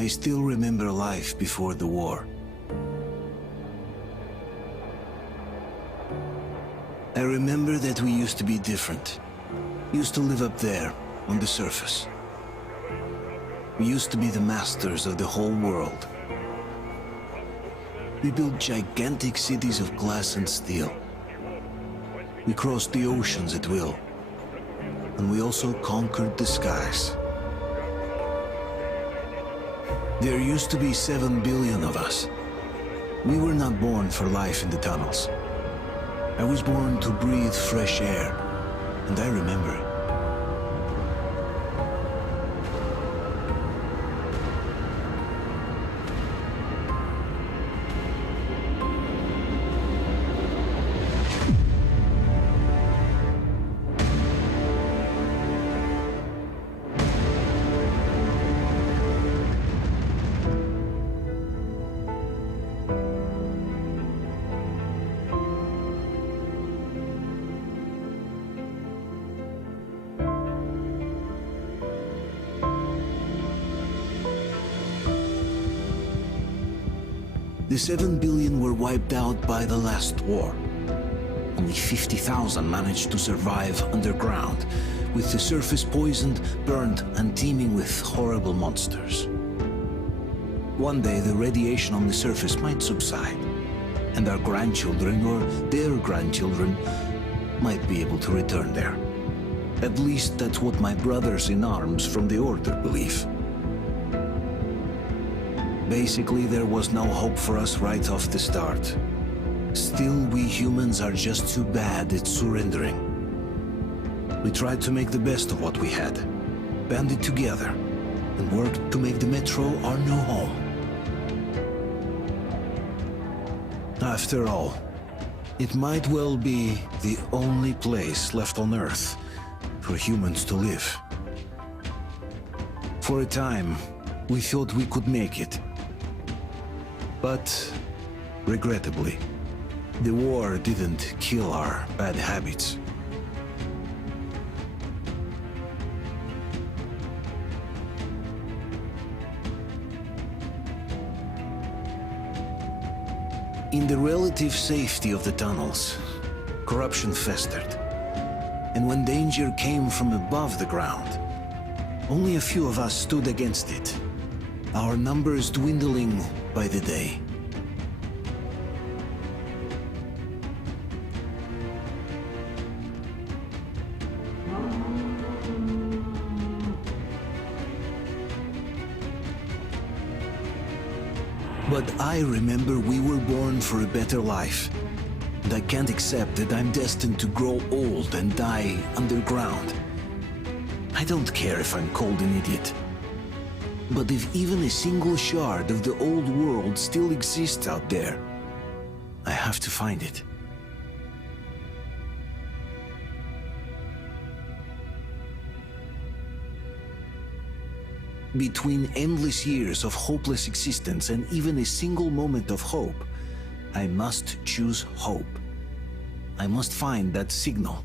I still remember life before the war. I remember that we used to be different. Used to live up there, on the surface. We used to be the masters of the whole world. We built gigantic cities of glass and steel. We crossed the oceans at will. And we also conquered the skies. There used to be 7 billion of us. We were not born for life in the tunnels. I was born to breathe fresh air, and I remember it. The 7 billion were wiped out by the last war. Only 50,000 managed to survive underground, with the surface poisoned, burned, and teeming with horrible monsters. One day the radiation on the surface might subside, and our grandchildren or their grandchildren might be able to return there. At least that's what my brothers in arms from the Order believe. Basically, there was no hope for us right off the start. Still, we humans are just too bad at surrendering. We tried to make the best of what we had, banded together, and worked to make the Metro our new home. After all, it might well be the only place left on Earth for humans to live. For a time, we thought we could make it. But, regrettably, the war didn't kill our bad habits. In the relative safety of the tunnels, corruption festered. And when danger came from above the ground, only a few of us stood against it, our numbers dwindling by the day. But I remember we were born for a better life, and I can't accept that I'm destined to grow old and die underground. I don't care if I'm called an idiot. But if even a single shard of the old world still exists out there, I have to find it. Between endless years of hopeless existence and even a single moment of hope, I must choose hope. I must find that signal.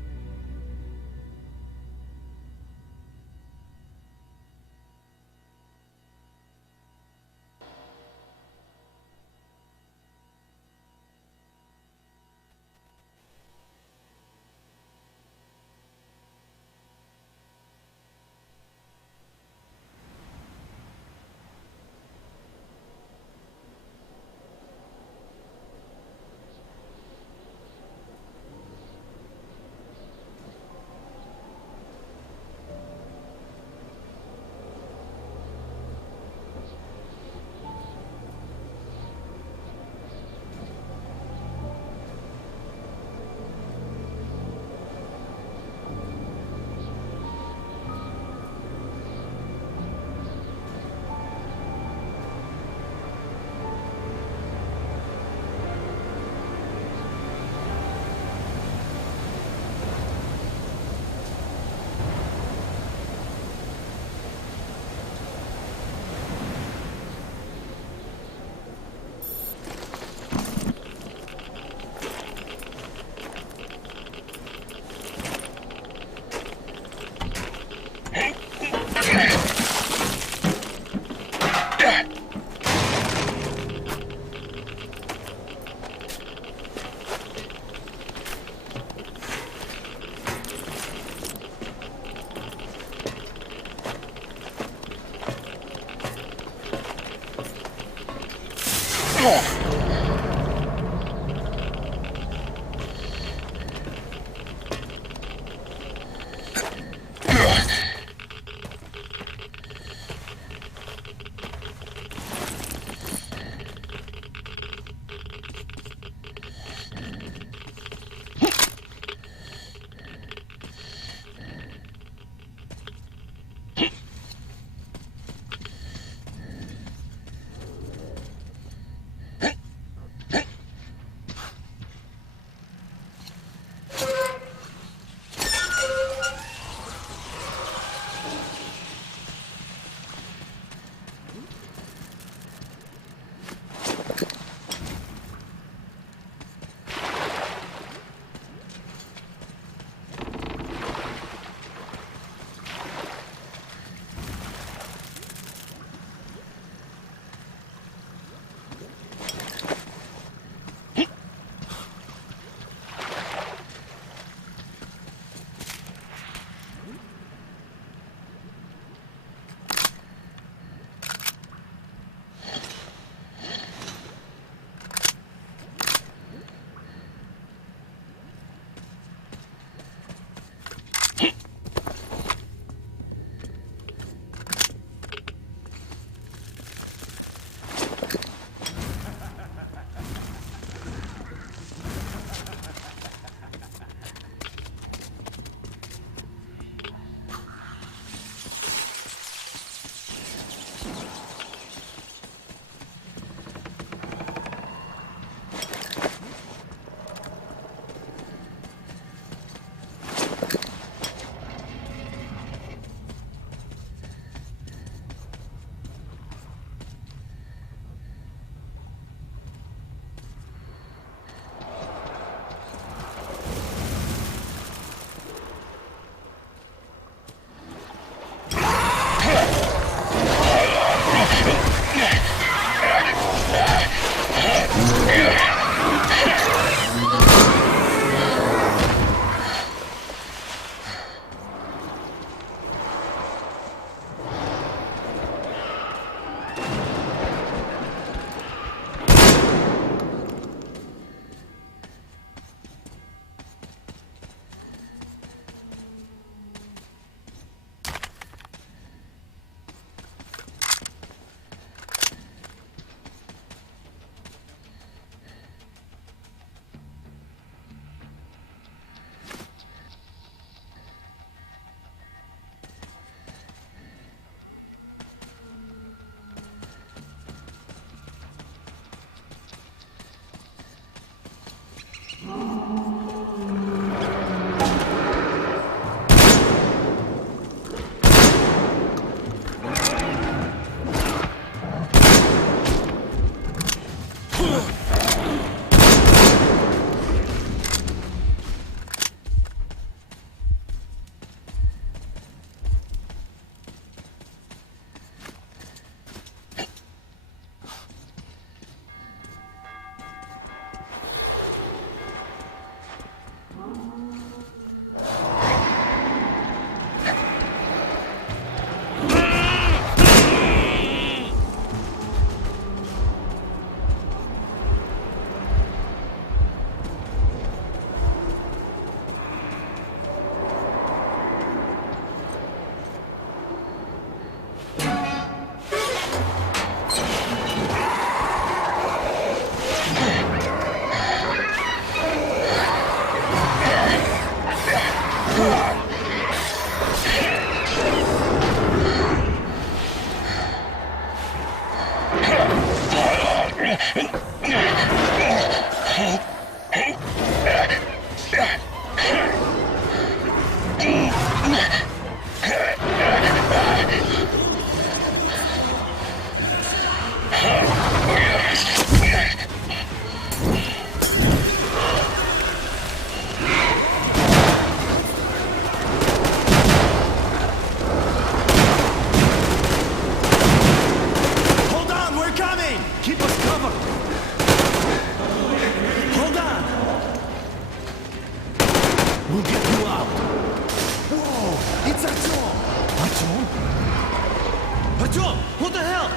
Artyom! What the hell?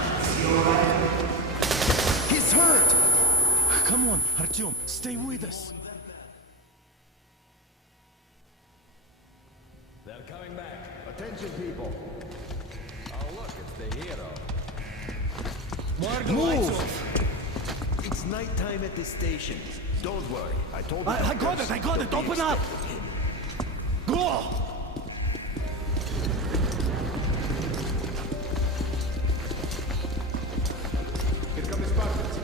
He's hurt! Come on, Artyom, stay with us. They're coming back. Attention, people. Oh, look, it's the hero. Move! It's nighttime at the station. Don't worry. I told you. I got it! Open up! Go! Here come the Spartans.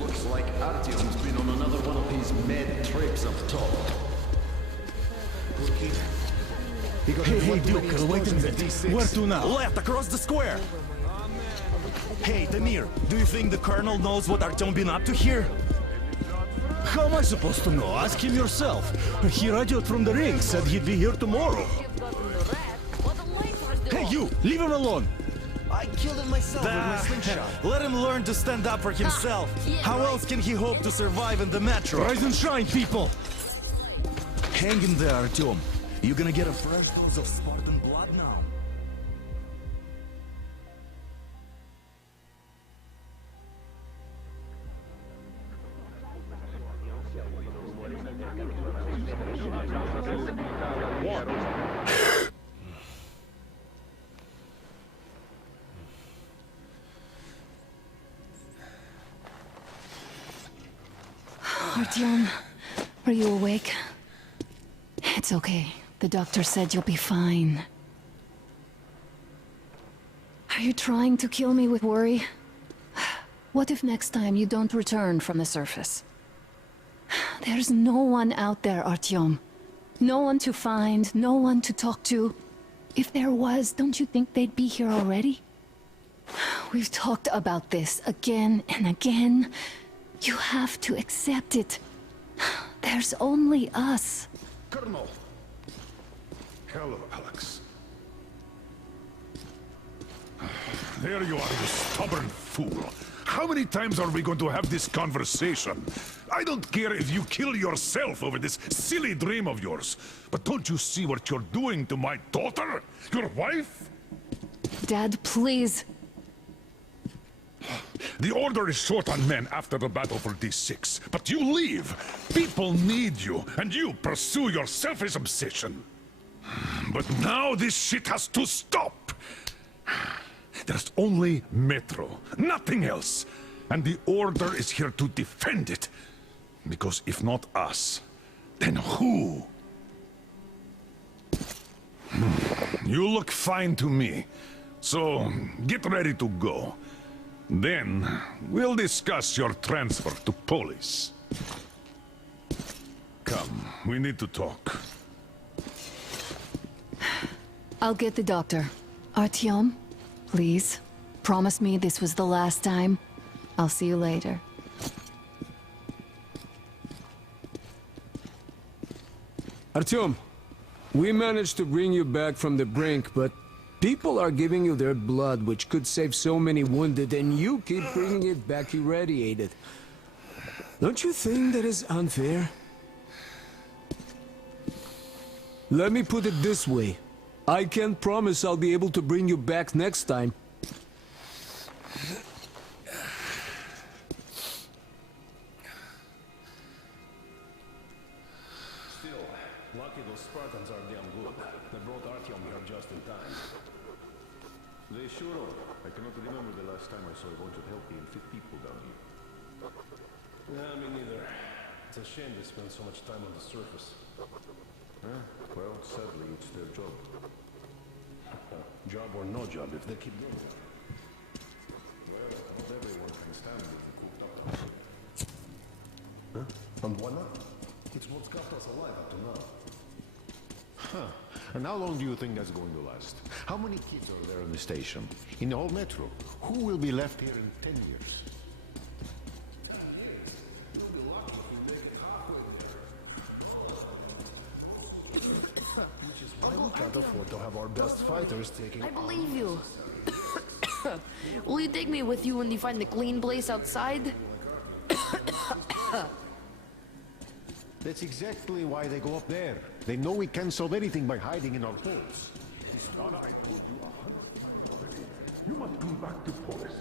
Looks like Artyom's been on another one of his mad trips up top. Hey, Duke, wait a minute. Where to now? Left, across the square. Hey, Damir, do you think the Colonel knows what Artyom been up to here? How am I supposed to know? Ask him yourself. He radioed from the ring, said he'd be here tomorrow. Hey, you! Leave him alone! I killed him myself with my slingshot. Let him learn to stand up for himself. How else can he hope to survive in the metro? Rise and shine, people! Hang in there, Artyom. You're gonna get a fresh dose of Spartan blood now. Artyom, are you awake? It's okay. The doctor said you'll be fine. Are you trying to kill me with worry? What if next time you don't return from the surface? There's no one out there, Artyom. No one to find, no one to talk to. If there was, don't you think they'd be here already? We've talked about this again and again. You have to accept it. There's only us. Colonel! Hello, Alex. There you are, you stubborn fool. How many times are we going to have this conversation? I don't care if you kill yourself over this silly dream of yours. But don't you see what you're doing to my daughter? Your wife? Dad, please. The Order is short on men after the battle for D6. But you leave. People need you, and you pursue your selfish obsession. But now this shit has to stop. There's only Metro, nothing else. And the Order is here to defend it. Because if not us, then who? You look fine to me. So, get ready to go. Then, we'll discuss your transfer to Polis. Come, we need to talk. I'll get the doctor. Artyom, please. Promise me this was the last time. I'll see you later. Artyom, we managed to bring you back from the brink, but people are giving you their blood, which could save so many wounded, and you keep bringing it back irradiated. Don't you think that is unfair? Let me put it this way. I can't promise I'll be able to bring you back next time. Still, lucky those Spartans are damn good. They brought Artyom here just in time. They sure are. I cannot remember the last time I saw a bunch of healthy and fit people down here. Yeah, me neither. It's a shame they spend so much time on the surface. Well, sadly, it's their job. Job or no job, if they keep going. Well, not everyone can stand it if they cooked up. And why not? It's what's kept us alive up to now. And how long do you think that's going to last? How many kids are there in the station? In the whole metro? Who will be left here in 10 years? Which is why we can't afford to have our best fighters taking... I believe you. Will you take me with you when you find the clean place outside? That's exactly why they go up there. They know we can't solve anything by hiding in our holes. I told you 100 times already. You must come back to Polis.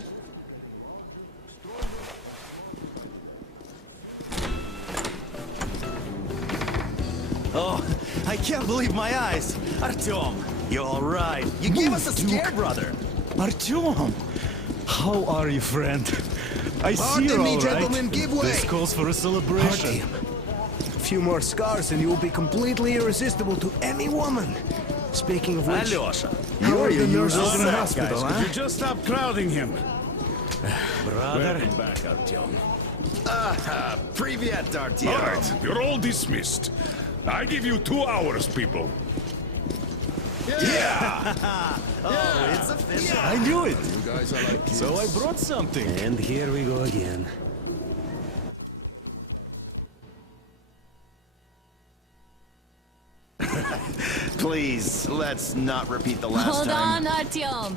Oh, I can't believe my eyes. Artyom, you're all right. You gave us a scare, brother. Artyom, how are you, friend? I see you're Pardon me, all right. gentlemen, give way. This calls for a celebration. Artyom. A few more scars and you will be completely irresistible to any woman. Speaking of which, Alyosha, how are the nurses in the All right, hospital, guys, huh? could you just stop crowding him? Brother. Welcome back, Artyom. Привет, Artyom. All right, you're all dismissed. I give you 2 hours, people. Oh, it's official. I knew it. You guys are like So I brought something. And here we go again. Please, let's not repeat the last Hold time. on, Artyom.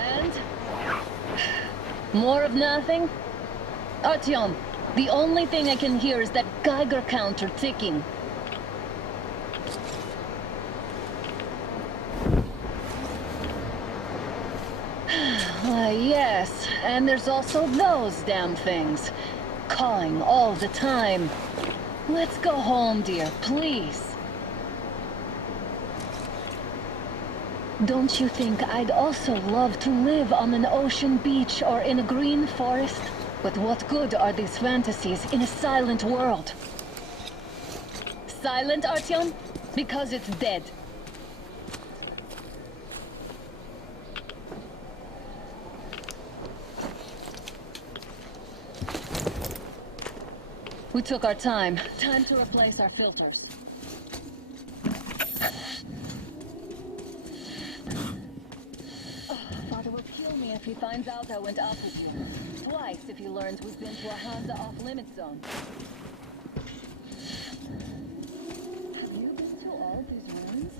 And? More of nothing? Artyom, the only thing I can hear is that Geiger counter ticking. Yes, and there's also those damn things. Calling all the time. Let's go home, dear, please. Don't you think I'd also love to live on an ocean beach or in a green forest? But what good are these fantasies in a silent world? Silent, Artyom? Because it's dead. We took our time. Time to replace our filters. Oh, Father will kill me if he finds out I went out with you. Twice if he learns we've been to a Hansa off-limit zone. Have you been to all these ruins?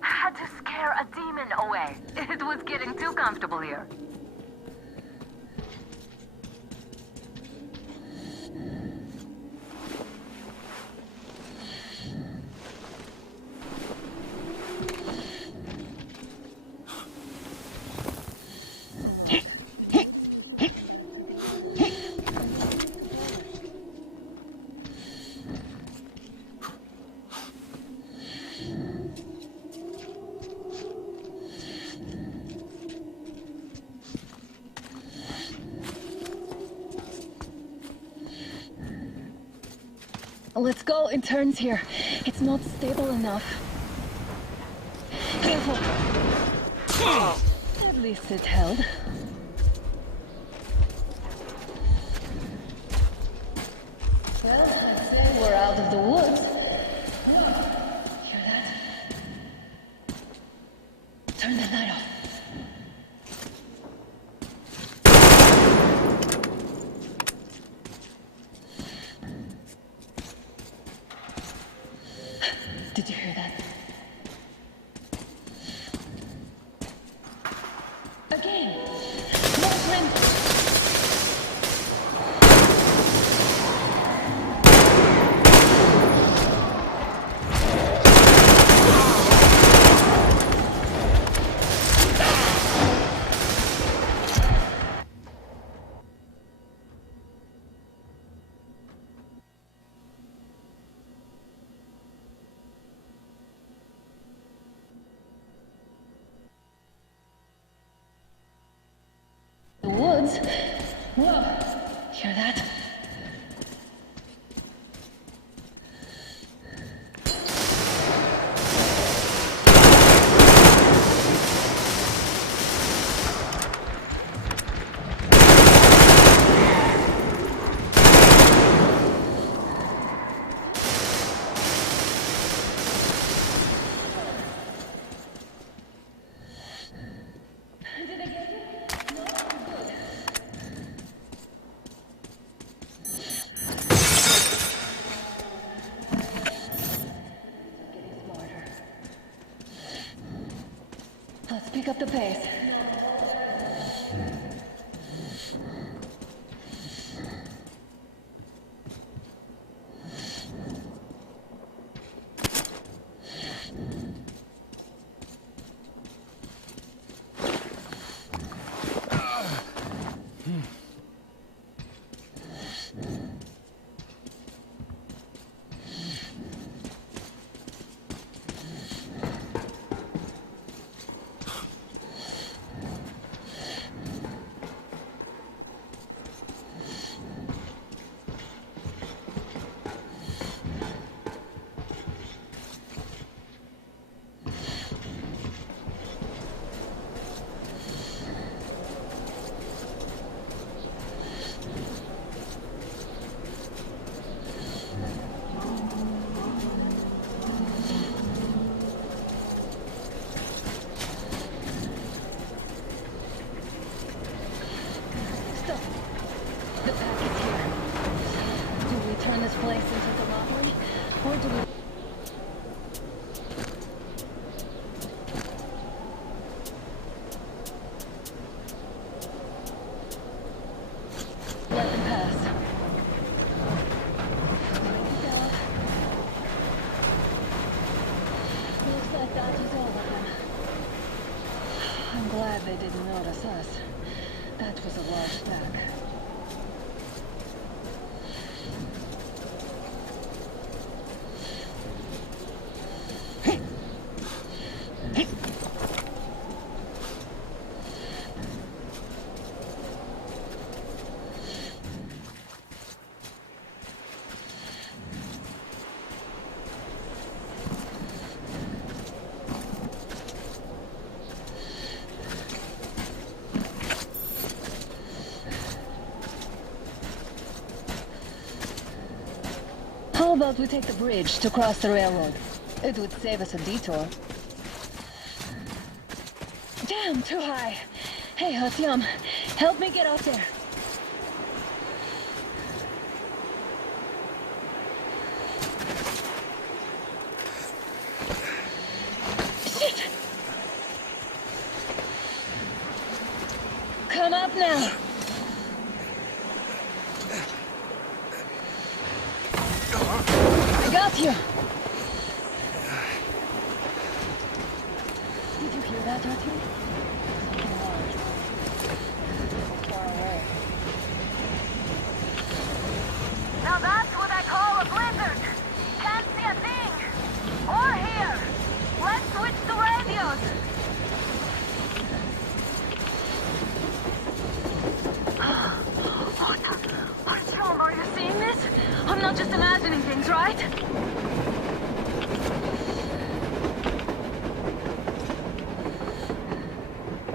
Had to scare a demon away. It was getting too comfortable here. Let's go in turns here. It's not stable enough. Careful. At least it held. Well, I'd say we're out of the woods. Hear that? Turn the light off. Did you hear that? Again! Northwind! pick up the pace. The packet's here. Do we turn this place into a lottery? Or do we... let them pass? Looks like that is all of them. I'm glad they didn't notice us. That was a large stack. How about we take the bridge to cross the railroad? It would save us a detour. Damn, too high. Hey, Artyom, help me get out there. Shit! Come up now. I got you! Did you hear that, Artyom? Something large. Far away. Now that's what I call a blizzard! Can't see a thing! Or hear! Let's switch to radios! Artyom, are you seeing this? I'm not just imagining things, right?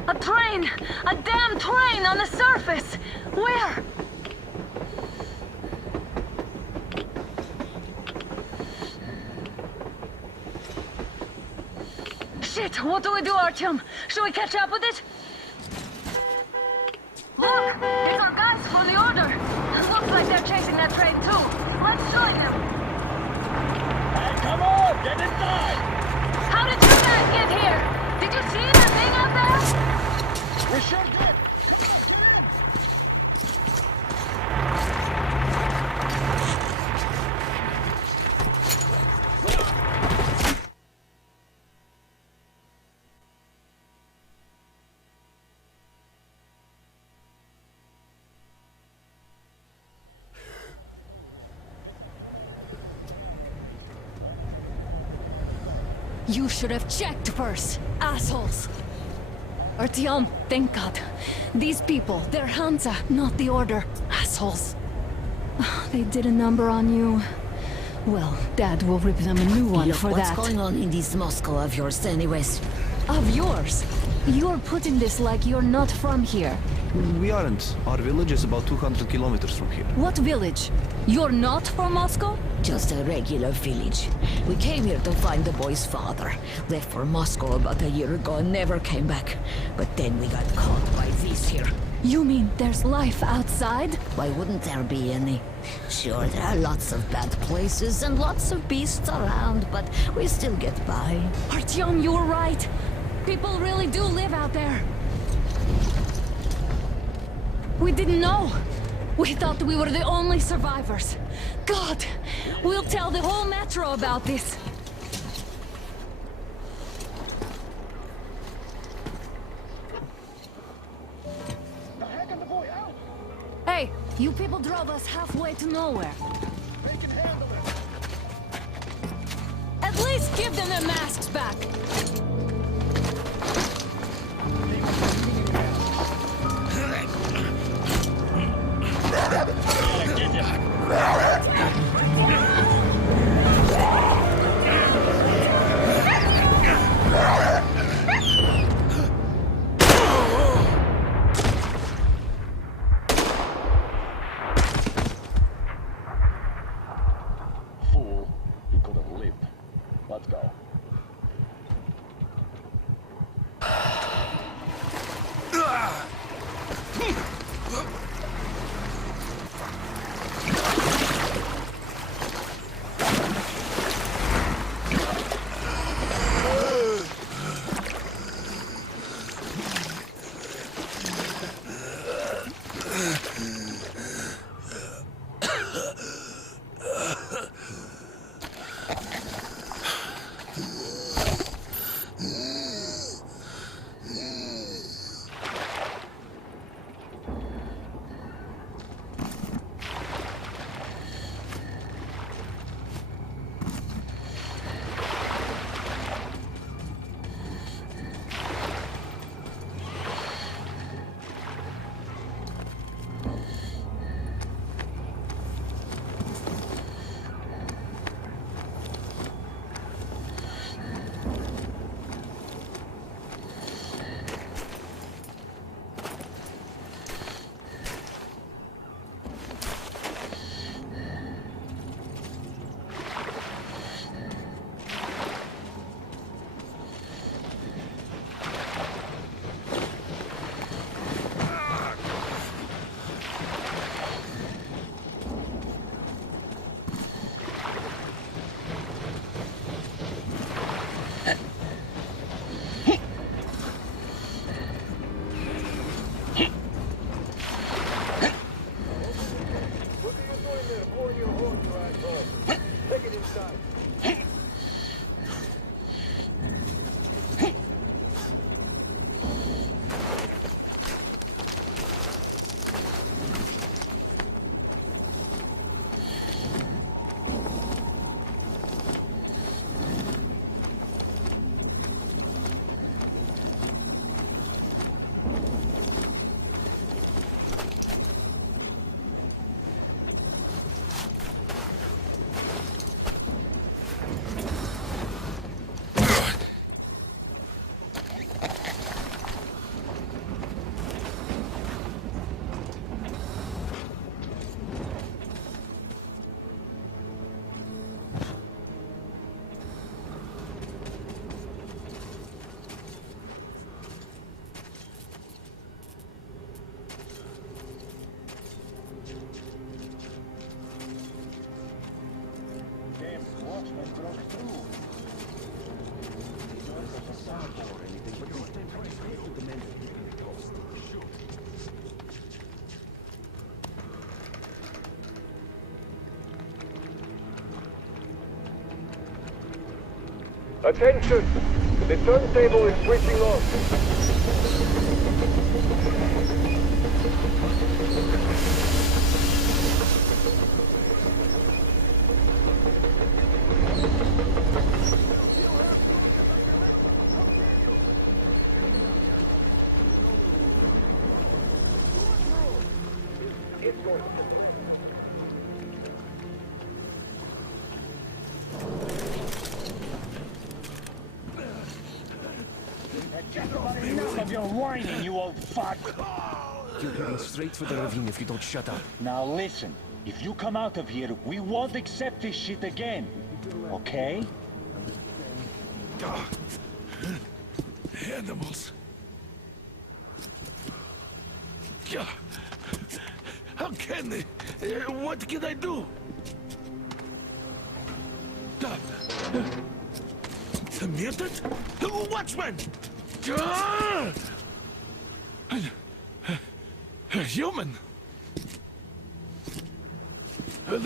A train! A damn train on the surface! Where? Shit, what do we do, Artyom? Should we catch up with it? Look! These are guys from the Order! Looks like they're chasing that train too. Let's join them! Hey, come on! Get inside! How did you guys get here? Did you see that thing out there? We sure did! You should have checked first, assholes! Artyom, thank God. These people, they're Hansa, not the Order. Assholes. They did a number on you. Well, Dad will rip them a new one Look, for what's that. going on in this Moscow of yours anyways? Of yours? You're putting this like you're not from here. We aren't. Our village is about 200 kilometers from here. What village? You're not from Moscow? Just a regular village. We came here to find the boy's father. Left for Moscow about a year ago and never came back. But then we got caught by this here. You mean there's life outside? Why wouldn't there be any? Sure, there are lots of bad places and lots of beasts around, but we still get by. Artyom, you're right. People really do live out there. We didn't know. We thought we were the only survivors. God, we'll tell the whole metro about this. Hey, you people drove us halfway to nowhere. They can handle it. At least give them their masks back. Fool, you could have lived. Let's go. Attention! The turntable is switching off. Enough of your whining, you old fuck! You're heading straight for the ravine if you don't shut up. Now listen, if you come out of here, we won't accept this shit again. Okay? Animals. How can they? What can I do? The mutant? Watchman! Human?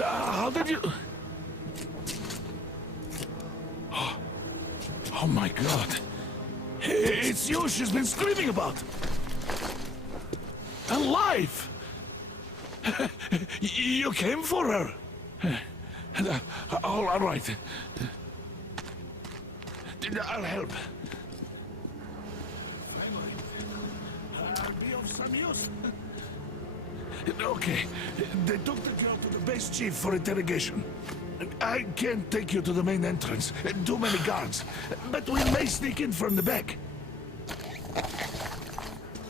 How did you... Oh my God. It's you she's been screaming about. Alive! You came for her. All right. I'll help. I'll be of some use. Okay, they took the girl to the base chief for interrogation. I can't take you to the main entrance. Too many guards. But we may sneak in from the back.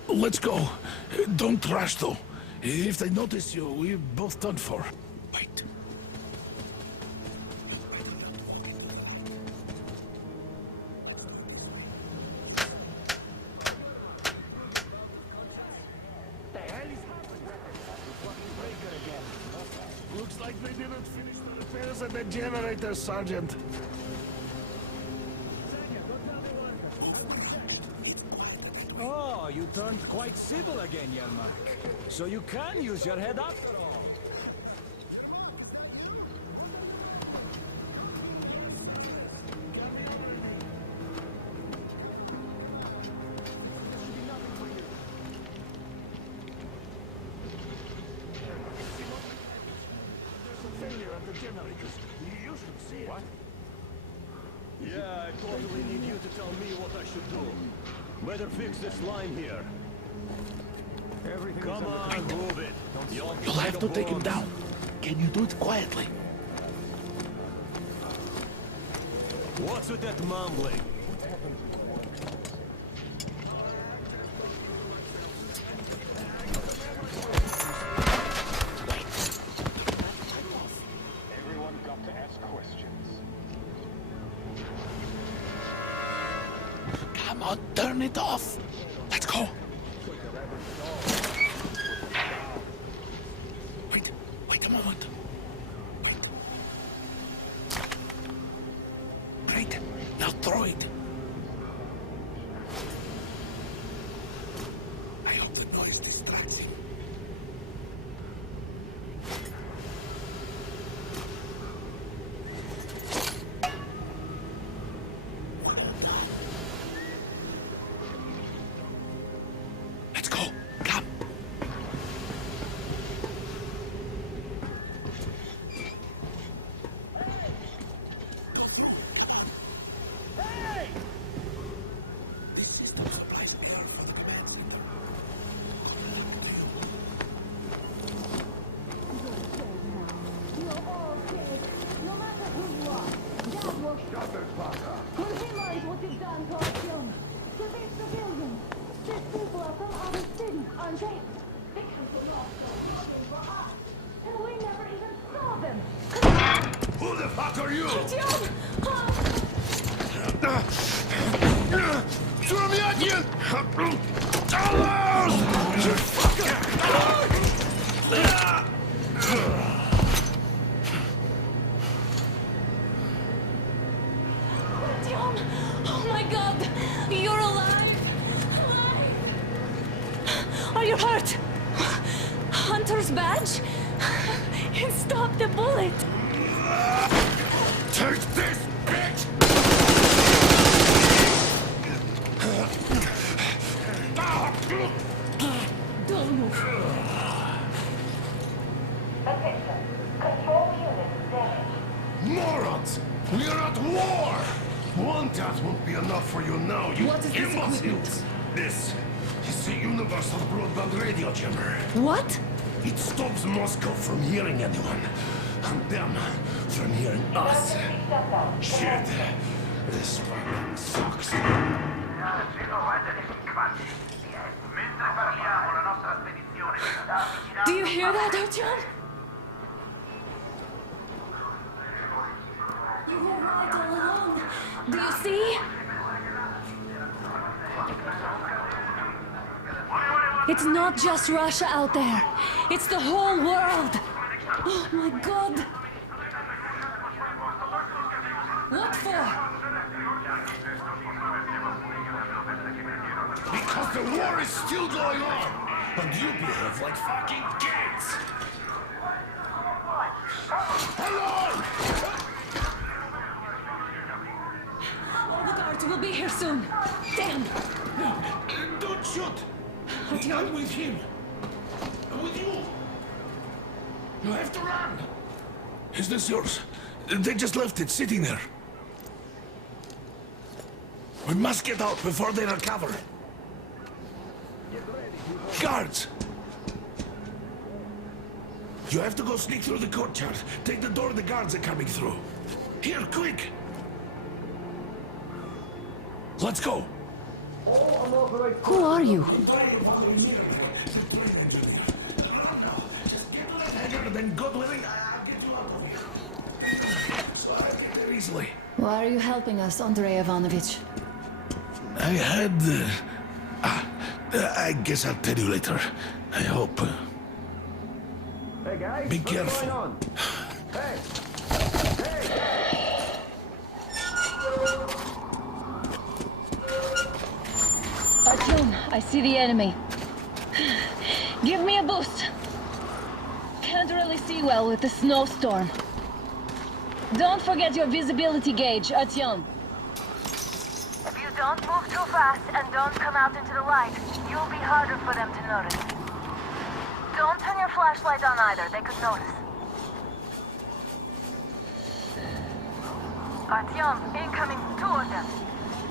Let's go. Don't rush, though. If they notice you, we're both done for. Wait. Looks like they didn't finish the repairs at the generator, Sergeant. Oh, you turned quite civil again, Yermak. So you can use your head after all. Yeah, I totally need you to tell me what I should do. Better fix this line here. Come on, move it. You'll have to take him down. Can you do it quietly? What's with that mumbling? Everyone got to ask questions. Come on, turn it off. Let's go. Wait a moment. Great. Now throw it. I hope the noise distracts him. Let's go. Come. Realize what you've done to our children, to these civilians. These people are from other cities, aren't they? Because they lost their children for us, and we never even saw them. Who the fuck are you? Throw me at you! John! Oh my God! You're alive! Alive! Are you hurt? Hunter's badge? It stopped the bullet! Take this, bitch! Don't move. Attention. Control unit damaged. Morons! We are at war! One task won't be enough for you now, you What is this imbeciles! equipment? This is a universal broadband radio jammer. What? It stops Moscow from hearing anyone, and them from hearing us. Shit! This fucking sucks. Do you hear that, Artyom? You were right all along. Do you see? It's not just Russia out there. It's the whole world. Oh my God. What for? Because the war is still going on, and you behave like fucking kids! Hello! The guards will be here soon. Damn! Don't shoot! Artyom? I'm with him. With you. You have to run. Is this yours? They just left it sitting there. We must get out before they recover. Guards! You have to go sneak through the courtyard. Take the door the guards are coming through. Here, quick! Let's go! Who are you? Then God willing, I'll get you out of here. So I get there easily. Why are you helping us, Andrei Ivanovich? I had... I guess I'll tell you later. I hope. Hey guys, Be what's careful. going on? Hey! Artyom, I see the enemy. Give me a boost. Can't really see well with the snowstorm. Don't forget your visibility gauge, Artyom. If you don't move too fast and don't come out into the light, you'll be harder for them to notice. Don't turn your flashlight on either, they could notice. Artyom, incoming, 2 of them.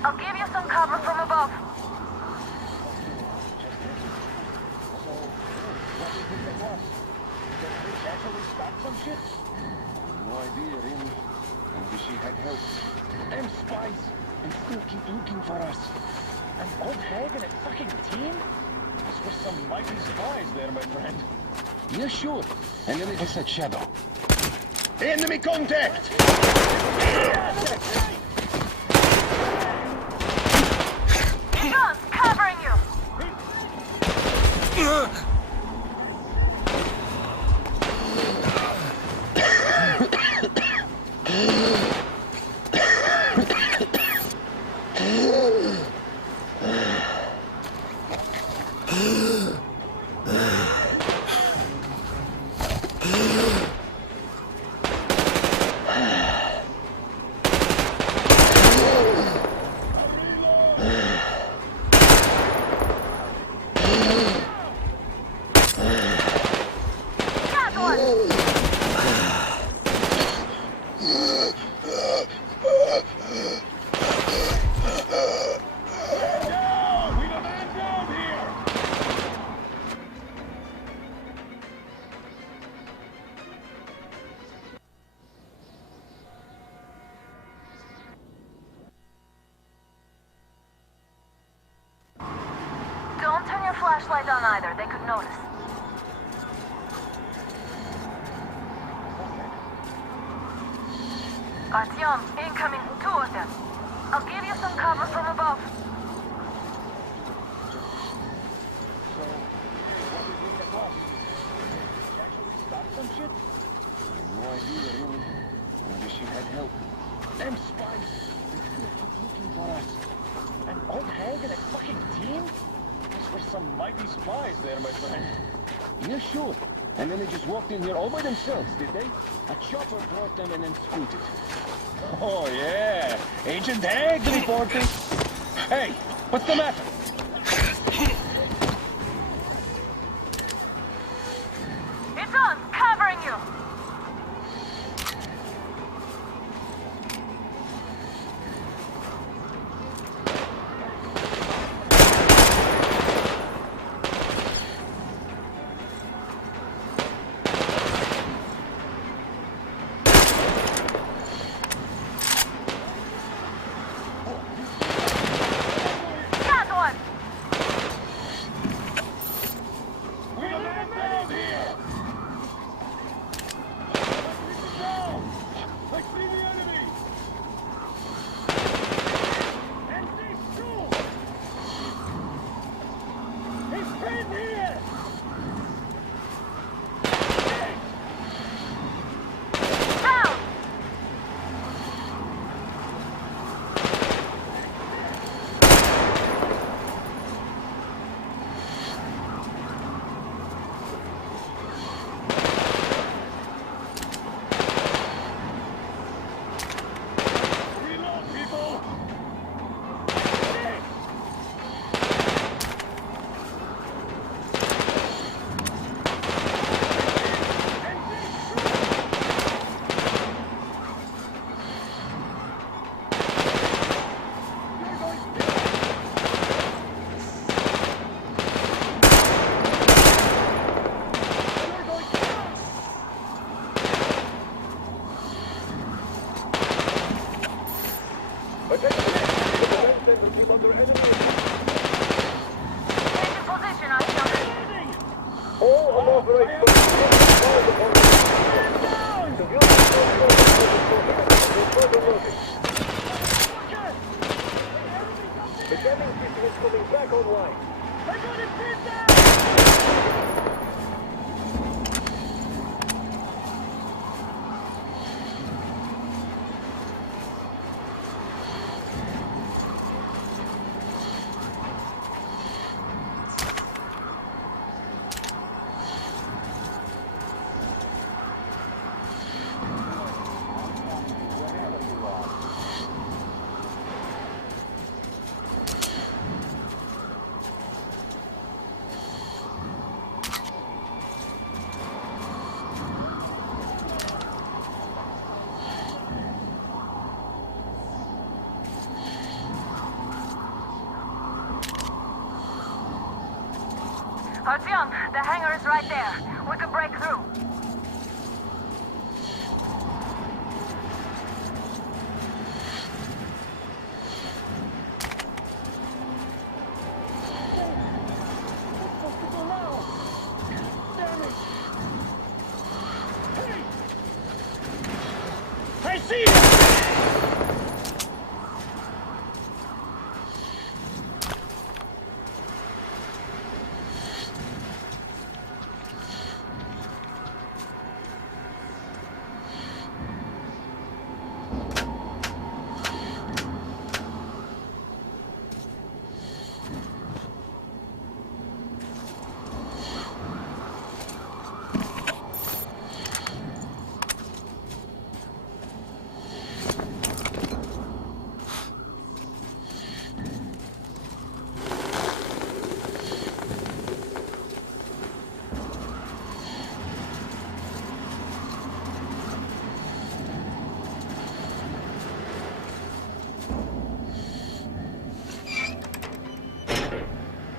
I'll give you some cover from above. Actually stop some shit? No idea, really. I wish he had help. Them spies, and still keep looking for us. And old Hag and a fucking team? This was some mighty spies there, my friend. Yeah, sure. And then it said Shadow. Enemy contact! Guns covering you! Don't turn your flashlight on either, they could notice. Artyom, incoming, 2 of them. I'll give you some cover from above. Some shit? No idea, really. I wish he had help. Them spies, they still keep looking for us. And old Hag and a fucking team? This were some mighty spies there, my friend. Yeah, sure. And then they just walked in here all by themselves, did they? A chopper brought them and then scooted. Oh, yeah. Agent Hag reporting. Hey, what's the matter? It's on, covering you! position, Artyom. All unauthorized personnel fired upon the civilian will further notice. The jamming system is coming back online. I got it pinned down! Artyom, the hangar is right there. We can break through. I see you!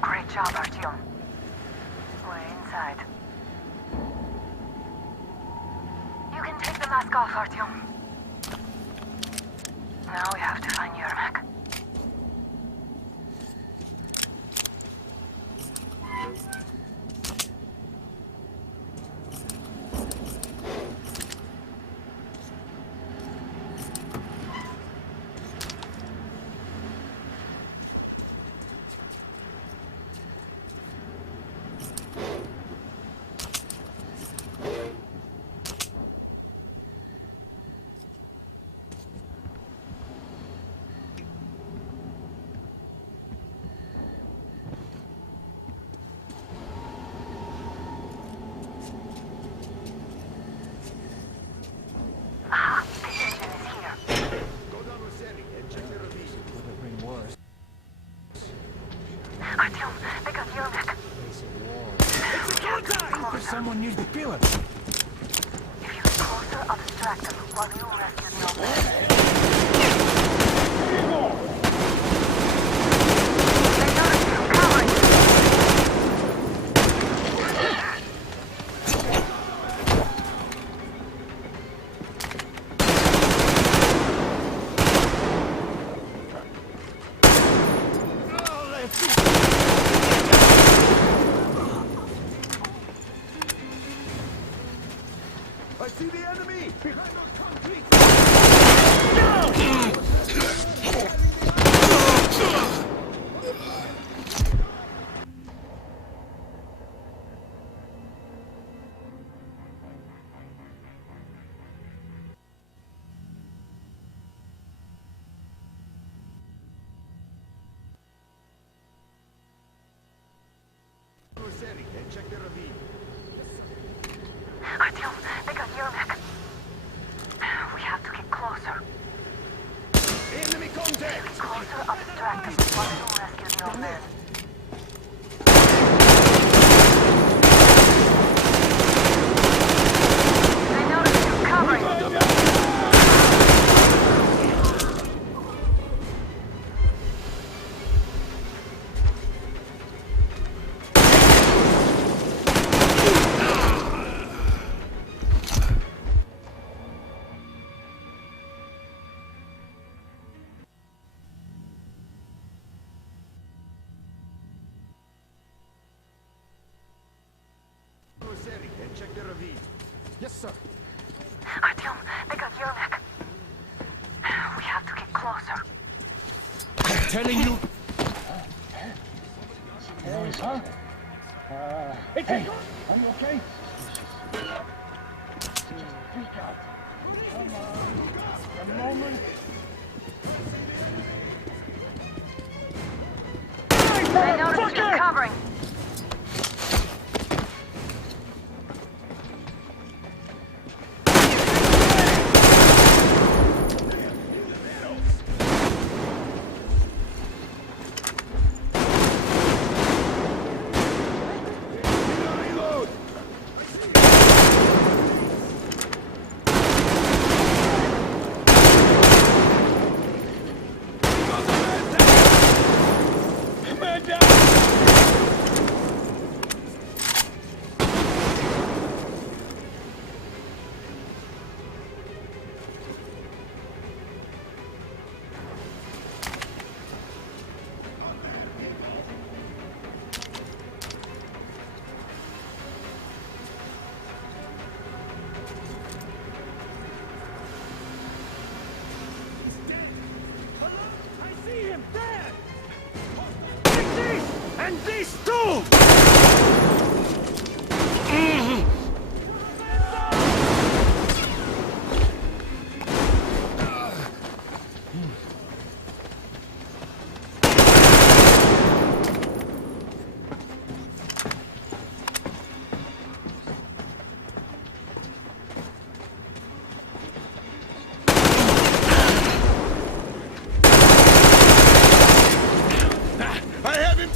Great job, Artyom. We're inside. You can take the mask off, Artyom. Now we have to find Yermak. Artyom, they got Yermak. Someone near the pillar. If you get closer, I'll distract them while you rescue the old man. They noticed you, coward! I see the enemy! Behind our concrete! Check the ravine. Artyom, they got Yermak. We have Yes, sir. Artyom, they got Yermak. We have to get closer. I'm telling you. Hey, sir. Hey, are you okay? Speak out. Come on. A moment. I noticed you're covering. And these two! I have him!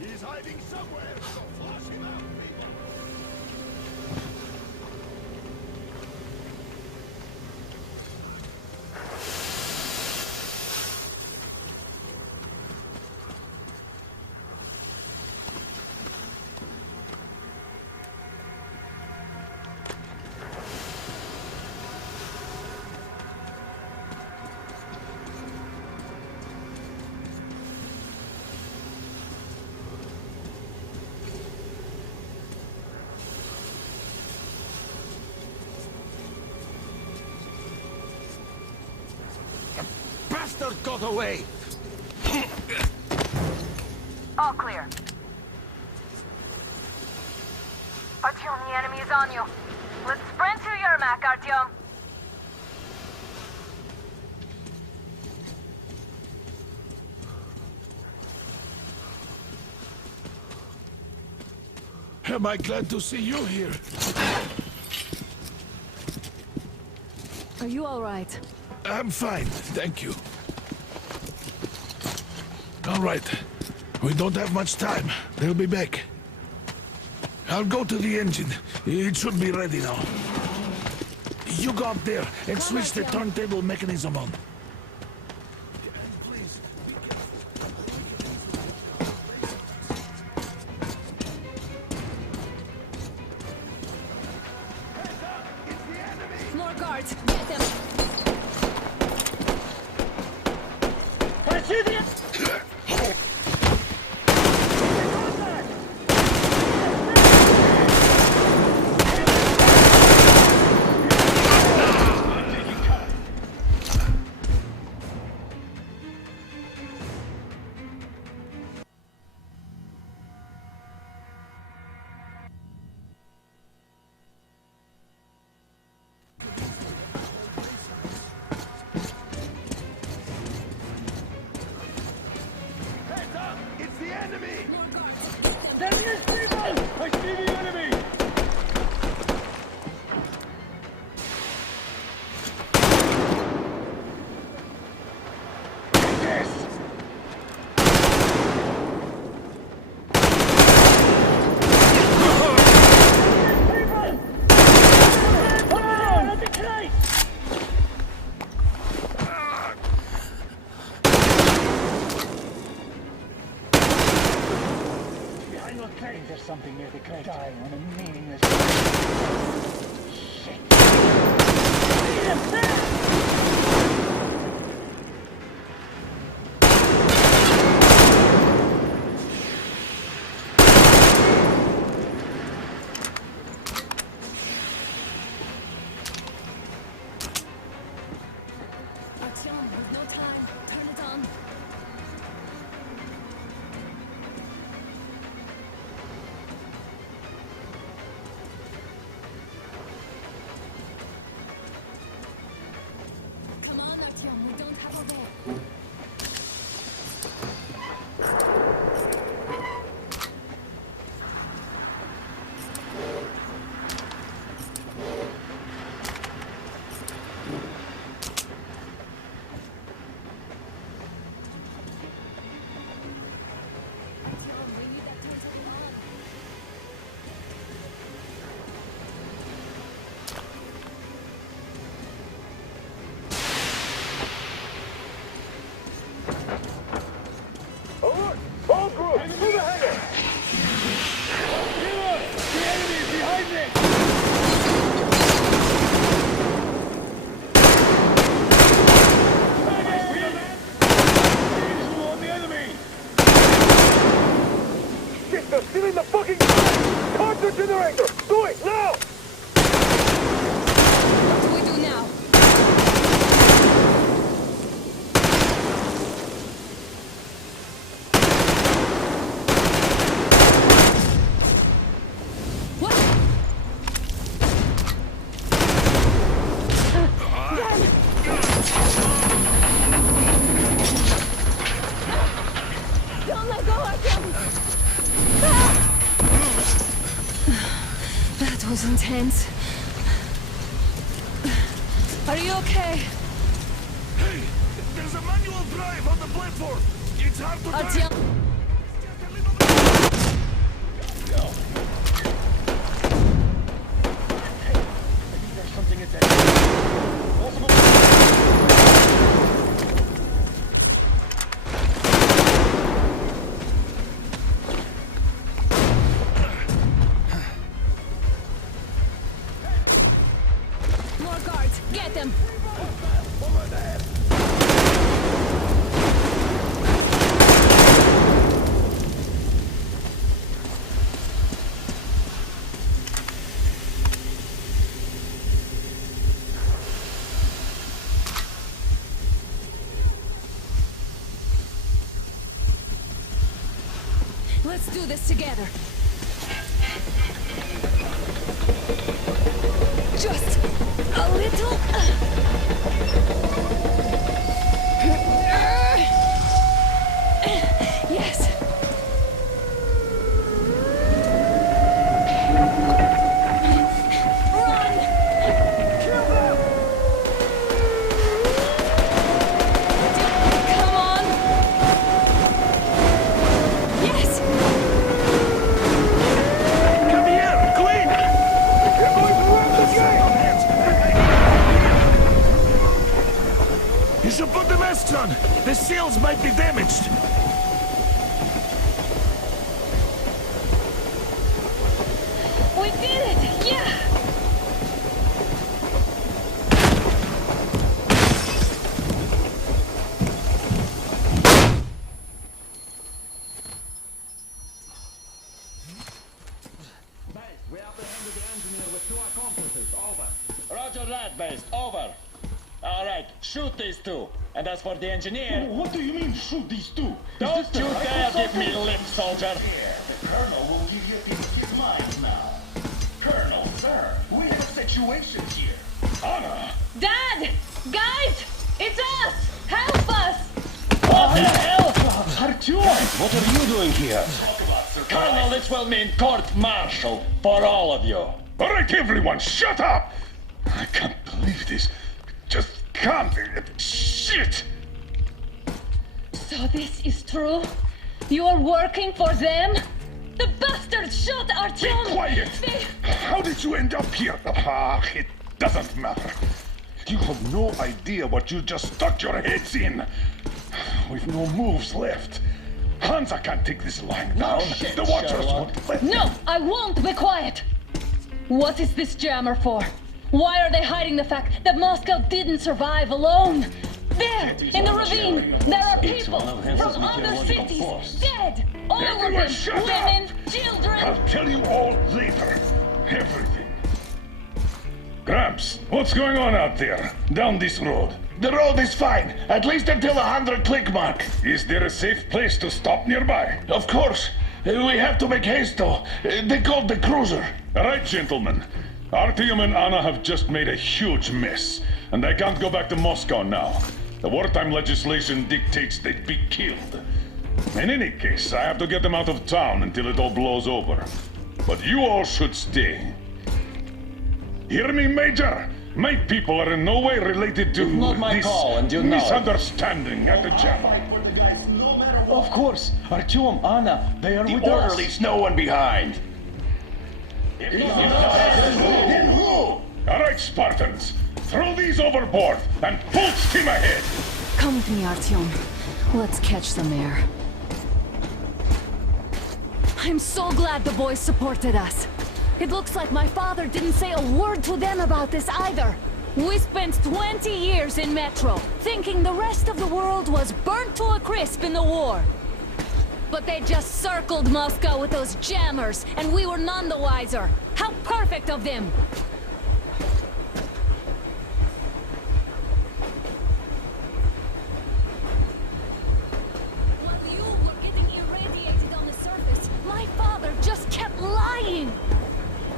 He's hiding somewhere, so flush him out, people! Bastard got away! All clear. Artyom, the enemy is on you. Let's sprint to Yermak, Artyom. Am I glad to see you here? Are you all right? I'm fine, thank you. All right. We don't have much time. They'll be back. I'll go to the engine. It should be ready now. You go up there and switch the turntable mechanism on. More guards! Get them! I see the... There's something near the crate. Dying on a meaningless... Shit. Artyom, there's no time. Turn it on. Come on, Artyom, we don't have a way. Artyom, we need that turntable on. Alert! All groups, through the hangar! Hero! The enemy is behind me! On the enemy! Shit, they're stealing the fucking car! Carter generator! Do it, now! What do we do now? What? Don't let go, Artyom! That was intense. Are you okay? Hey! There's a manual drive on the platform! It's hard to Artyom! There's something at that... More guards! Get them! Let's do this together. Just a little. Yes. Run! Kill them! done! The sails might be damaged! We did it! Yeah! We apprehended the engineer with 2 accomplices. Over. Roger that, Base. Over. All right, shoot these 2. And as for the engineer... What do you mean, shoot these 2? Don't you dare give me lip, soldier! Here, the Colonel will give you a piece of his mind now. Colonel, sir, we have a situation here. Anna! Dad! Guys! It's us! Help us! What the hell? Artyom, what are you doing here? Colonel, this will mean court-martial for all of you. All right, everyone, shut up! I can't believe this. Just can't. Shit! So this is true? You are working for them? The bastards shot Artyom! Be quiet! How did you end up here? Ah, it doesn't matter. You have no idea what you just stuck your heads in. We've no moves left. Hansa can't take this line down. The Watchers won't let No, I won't be quiet! What is this jammer for? Why are they hiding the fact that Moscow didn't survive alone? There, in the ravine, there are people from other cities dead! All of them! Women, children! I'll tell you all later. Everything. Gramps, what's going on out there? Down this road? The road is fine, at least until the 100-click mark. Is there a safe place to stop nearby? Of course. We have to make haste, though. They called the cruiser. All right, gentlemen. Artyom and Anna have just made a huge mess, and they can't go back to Moscow now. The wartime legislation dictates they'd be killed. In any case, I have to get them out of town until it all blows over. But you all should stay. Hear me, Major? My people are in no way related to not my this call, and you know it. misunderstanding at the jammer. Of course. Artyom, Anna, they are with us. Order leaves no one behind. Then who? All right, Spartans. Throw these overboard and full steam ahead. Come with me, Artyom. Let's catch some air. I'm so glad the boys supported us. It looks like my father didn't say a word to them about this either. We spent 20 years in Metro, thinking the rest of the world was burnt to a crisp in the war. But they just circled Moscow with those jammers, and we were none the wiser. How perfect of them! While you were getting irradiated on the surface, my father just kept lying!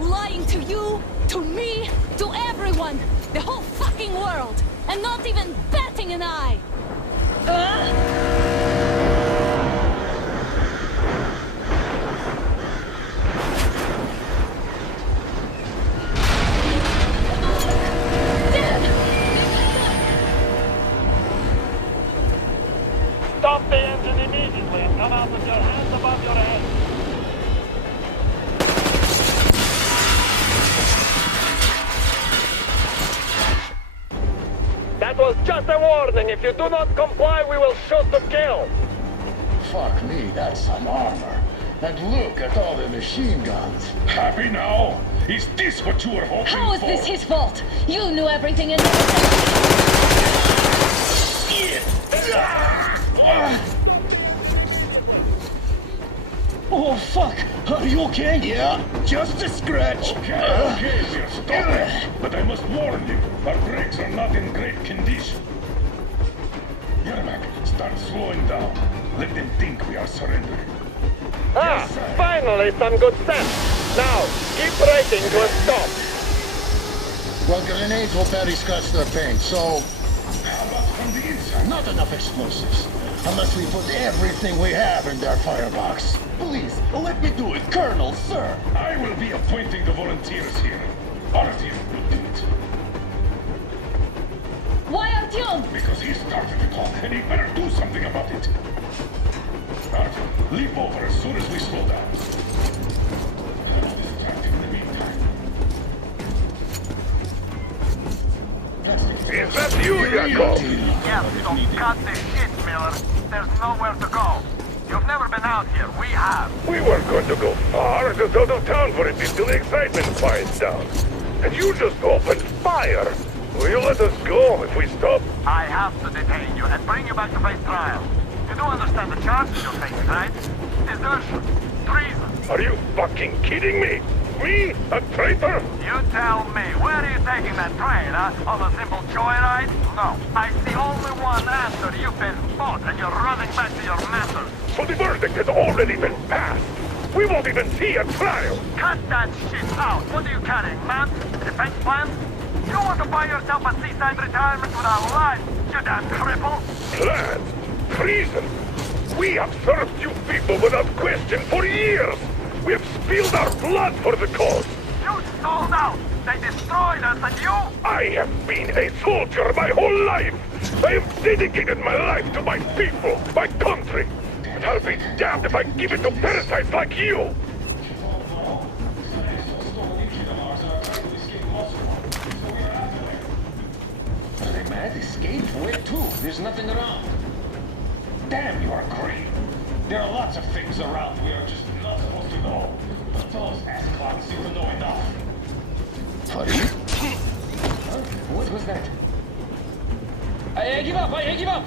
Lying to you, to me, to everyone! The whole fucking world! And not even batting an eye! Stop the engine immediately. Come out with your hands above your head. That was just a warning. If you do not comply, we will shoot to kill. Fuck me, that's some armor. And look at all the machine guns. Happy now? Is this what you were hoping for? How is this his fault? You knew everything and Oh, fuck! Are you okay? Yeah, just a scratch. Okay, we're stopping. But I must warn you, our brakes are not in great condition. Yermak, start slowing down. Let them think we are surrendering. Finally some good sense. Now, keep braking to a stop. Well, grenades will barely scratch their paint, so... How about from the inside? Not enough explosives. Unless we put everything we have in their firebox. Please, let me do it, Colonel, sir. I will be appointing the volunteers here. Artyom will do it. Why Artyom? Because he started the talk, and he better do something about it. Artyom, leap over as soon as we slow down. I'll distract him in the meantime. Is that you, Yakov? Yeah, so cut the shit Miller. There's nowhere to go. You've never been out here. We have. We weren't going to go far, just out of town for a bit till the excitement quiets down. And you just opened fire. Will you let us go if we stop? I have to detain you and bring you back to face trial. You do understand the charges you're facing, right? Desertion. Treason. Are you fucking kidding me? Me? A traitor? You tell me, where are you taking that train, huh? On a simple joyride? No. I see only one answer. You've been fought and you're running back to your masters. So the verdict has already been passed. We won't even see a trial. Cut that shit out. What are you carrying, man? Defense plans? You want to buy yourself a seaside retirement without life, you damn cripple? Plans? Treason? We have served you people without question for years. We have spilled our blood for the cause. You sold out. They destroyed us and you... I have been a soldier my whole life. I have dedicated my life to my people, my country. But I'll be damned if I give it to parasites like you. Are they mad? Escape? Where to? There's nothing around. Damn, you are great. There are lots of things around we are just not supposed to know. But those ass clowns seem to know enough. Hurry? Huh? What was that? I give up! I give up!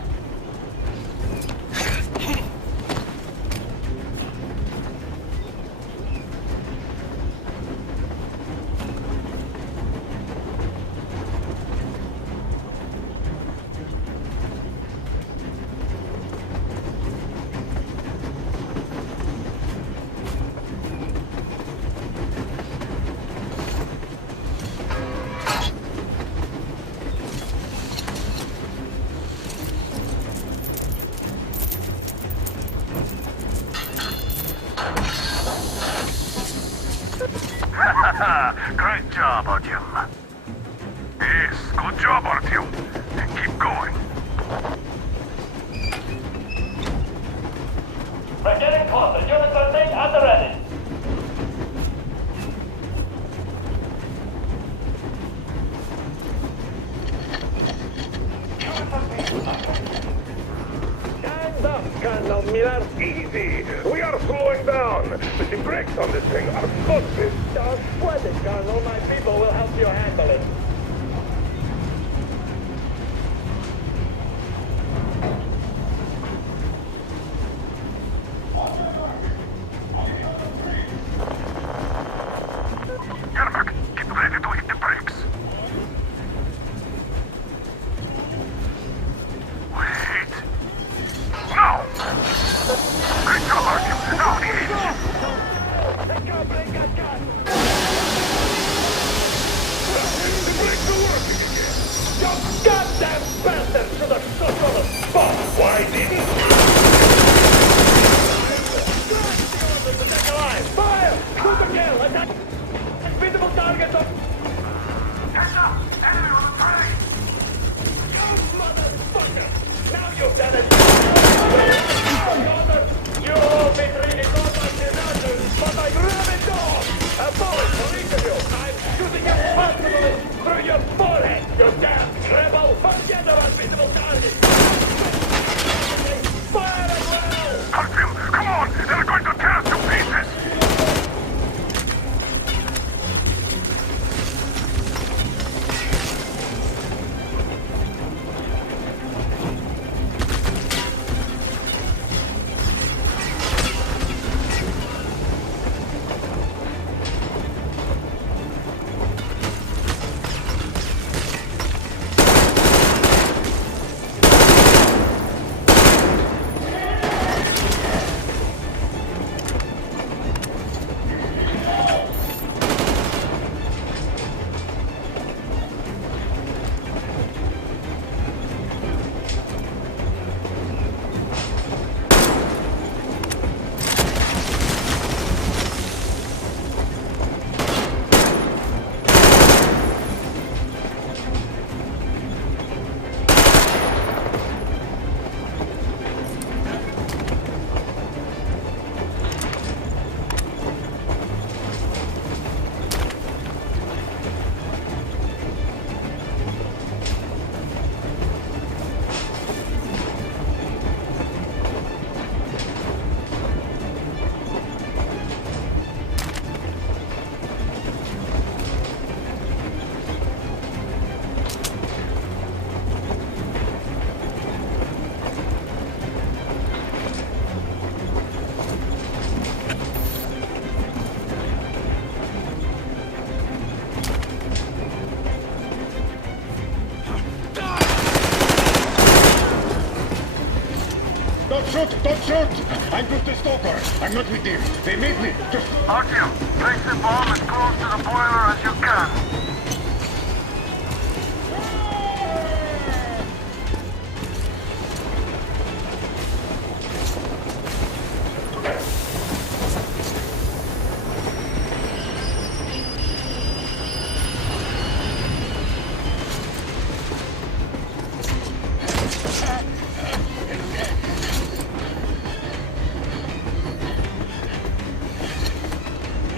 Great job, Artyom. Yes, good job, Artyom. And keep going. We're getting closer. Units are safe and ready. Stand up, Colonel Miller. Easy. We are slowing down. But the brakes on this thing are busted. Don't sweat it, Colonel. My people will help you handle it. Yermak, get ready to hit the brakes. Wait. No! Great job, Artyom. Now the engine. Let go, Blink, got gun. The shoot! Don't shoot! I'm just a stalker. I'm not with them. They made me. Just... Artyom, place the bomb as close to the boiler as you can.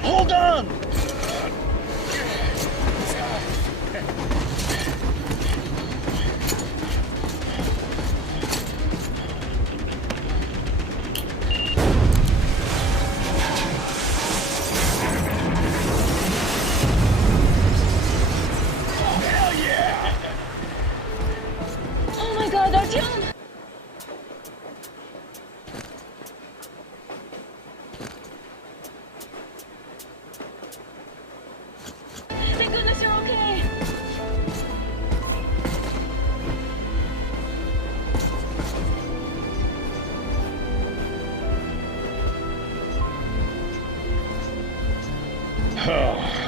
Hold on! Oh my god, Artyom! Thank goodness you're okay!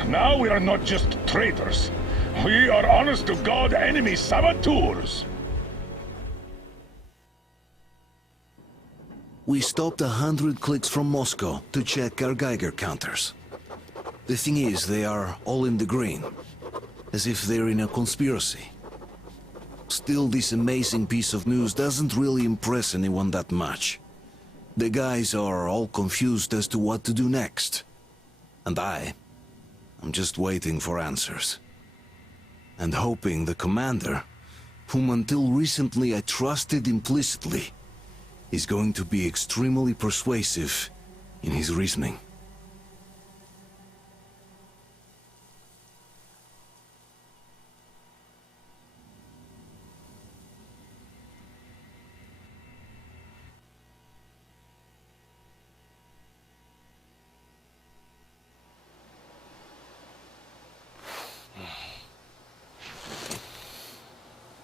Now we are not just traitors. We are honest-to-God enemy saboteurs. We stopped 100 clicks from Moscow to check our Geiger counters. The thing is, they are all in the green, as if they're in a conspiracy. Still, this amazing piece of news doesn't really impress anyone that much. The guys are all confused as to what to do next. And I'm just waiting for answers. And hoping the commander, whom until recently I trusted implicitly, is going to be extremely persuasive in his reasoning.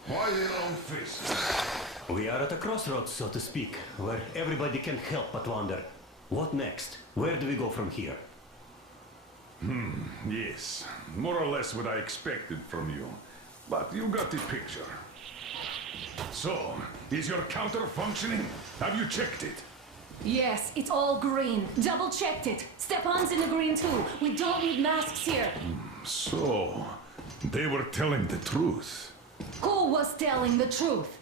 Why their own face? We are at a crossroads, so to speak, where everybody can't help but wonder, what next? Where do we go from here? Yes, more or less what I expected from you. But you got the picture. So, is your counter functioning? Have you checked it? Yes, it's all green. Double-checked it. Stepan's in the green too. We don't need masks here. So, they were telling the truth. Who was telling the truth?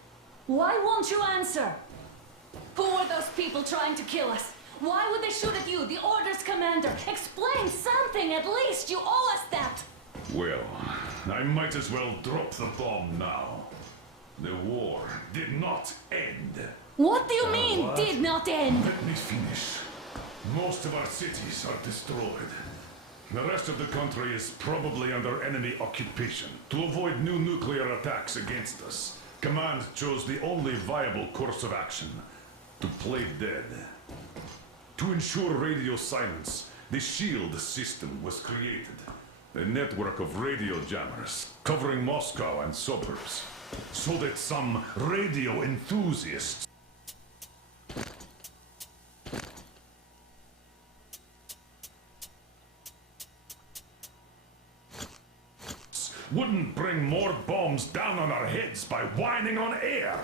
Why won't you answer? Who were those people trying to kill us? Why would they shoot at you, the Order's commander? Explain something, at least! You owe us that! Well, I might as well drop the bomb now. The war did not end. What do you mean, what? did not end? Let me finish. Most of our cities are destroyed. The rest of the country is probably under enemy occupation. To avoid new nuclear attacks against us, Command chose the only viable course of action: to play dead. To ensure radio silence, the SHIELD system was created. A network of radio jammers covering Moscow and suburbs, so that some radio enthusiasts wouldn't bring more bombs down on our heads by whining on air.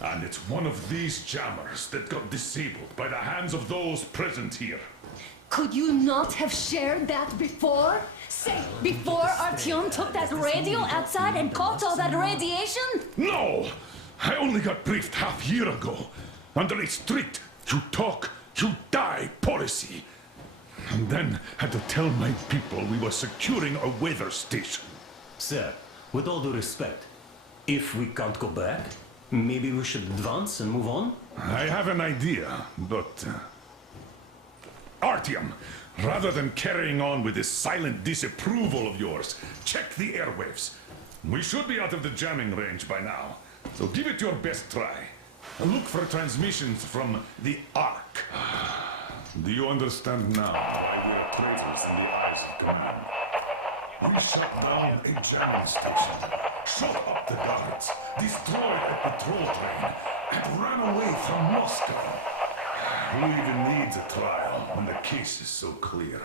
And it's one of these jammers that got disabled by the hands of those present here. Could you not have shared that before? Say, before Artyom took that radio outside and caught all that radiation? No! I only got briefed half year ago, under a strict you talk, you die policy. And then had to tell my people we were securing a weather station. Sir, with all due respect, if we can't go back, maybe we should advance and move on? I have an idea, but... Artyom, rather than carrying on with this silent disapproval of yours, check the airwaves. We should be out of the jamming range by now, so give it your best try. Look for transmissions from the Ark. Do you understand now why we are traitors in the eyes of command? We shut down a jamming station, shot up the guards, destroyed a patrol train, and ran away from Moscow. Who even needs a trial when the case is so clear?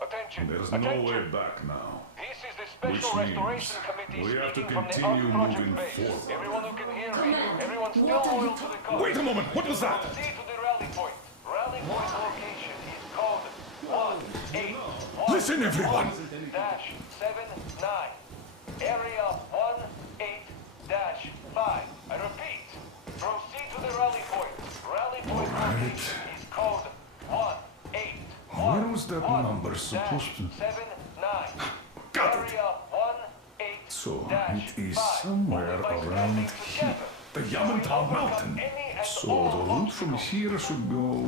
Attention. There's no way back now. This is the Special Which Restoration means Committee we have to speaking from the continue Ark Project moving base. forward. Everyone who can hear me, everyone still loyal to the cause. Wait a moment, what was that? Proceed to the rally point. Rally point location is code 181. Listen, everyone. -79. Area 18-5. I repeat. Proceed to the rally point. Rally point location is code 181. Where was that number supposed to... 79. Got it! Area 18-5. So, it is somewhere around here. The Yamantau Mountain. So, the route from here should go...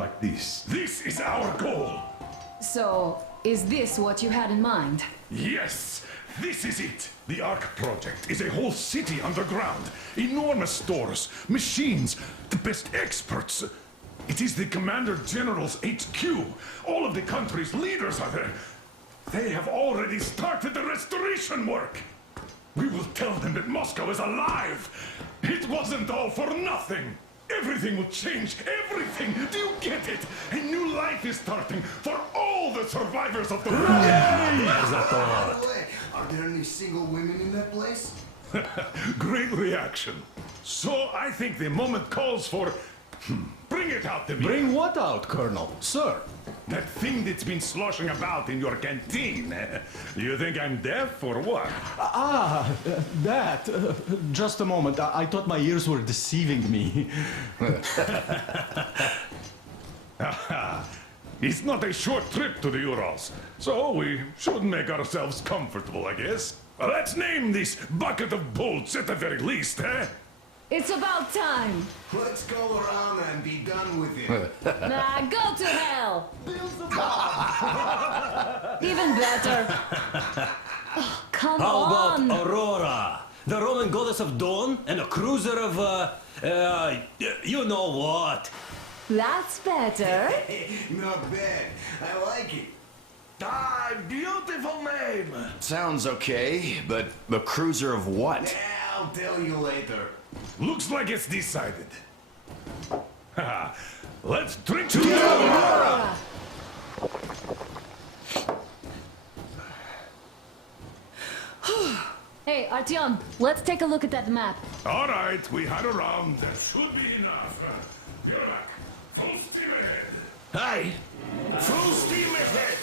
like this. This is our goal! So, is this what you had in mind? Yes! This is it! The Ark Project is a whole city underground. Enormous stores, machines, the best experts. It is the Commander General's HQ. All of the country's leaders are there. They have already started the restoration work. We will tell them that Moscow is alive. It wasn't all for nothing. Everything will change. Everything. Do you get it? A new life is starting for all the survivors of the war. Are there any single women in that place? Great reaction. So I think the moment calls for... Bring it out to me. Bring what out, Colonel? Sir? That thing that's been sloshing about in your canteen. You think I'm deaf or what? That. Just a moment. I thought my ears were deceiving me. It's not a short trip to the Urals, so we should make ourselves comfortable, I guess. Let's name this bucket of bolts at the very least, eh? It's about time! Let's go around and be done with it. Nah, go to hell! Even better. Oh, come How on! about Aurora? The Roman goddess of dawn and a cruiser of, you know what? That's better. Not bad. I like it. Ah, beautiful name. Sounds okay, but the cruiser of what? Yeah, I'll tell you later. Looks like it's decided. Let's drink to Aurora! Hey, Artyom, let's take a look at that map. All right, we had a round. That should be enough. You're back. Full steam ahead. Aye. Full steam ahead.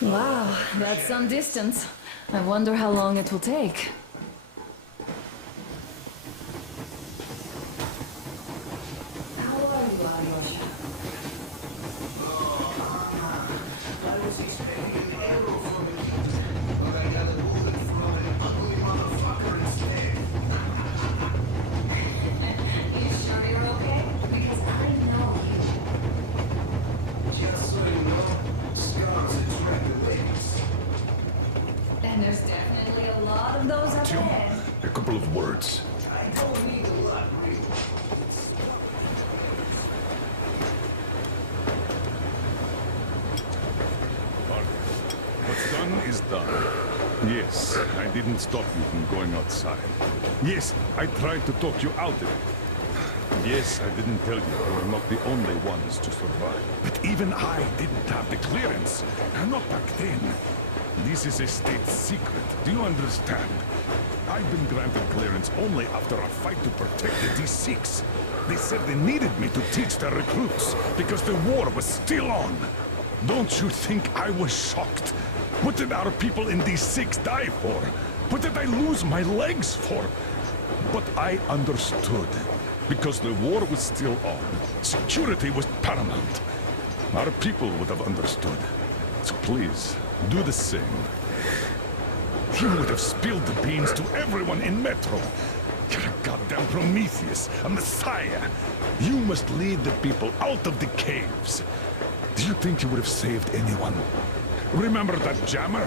Wow, that's some distance. I wonder how long it will take. And there's definitely a lot of those up there. A couple of words. I don't need a lot, really. What's done is done. Yes, I didn't stop you from going outside. Yes, I tried to talk you out of it. Yes, I didn't tell you you were not the only ones to survive. But even I didn't have the clearance. Not back then. This is a state secret. Do you understand? I've been granted clearance only after a fight to protect the D6. They said they needed me to teach their recruits because the war was still on. Don't you think I was shocked? What did our people in D6 die for? What did I lose my legs for? But I understood. Because the war was still on. Security was paramount. Our people would have understood. So please, do the same. You would have spilled the beans to everyone in Metro. You're a goddamn Prometheus, a messiah. You must lead the people out of the caves. Do you think you would have saved anyone? Remember that jammer?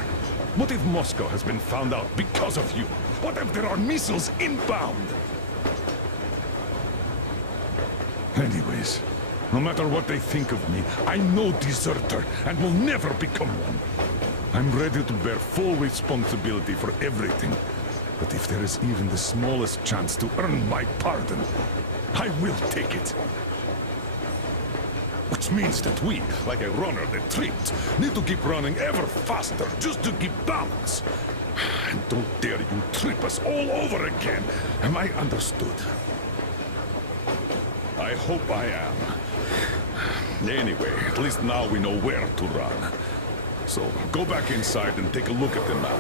What if Moscow has been found out because of you? What if there are missiles inbound? Anyways, no matter what they think of me, I'm no deserter and will never become one. I'm ready to bear full responsibility for everything. But if there is even the smallest chance to earn my pardon, I will take it. Which means that we, like a runner that tripped, need to keep running ever faster just to keep balance. And don't dare you trip us all over again. Am I understood? I hope I am. Anyway, at least now we know where to run. So, go back inside and take a look at the map.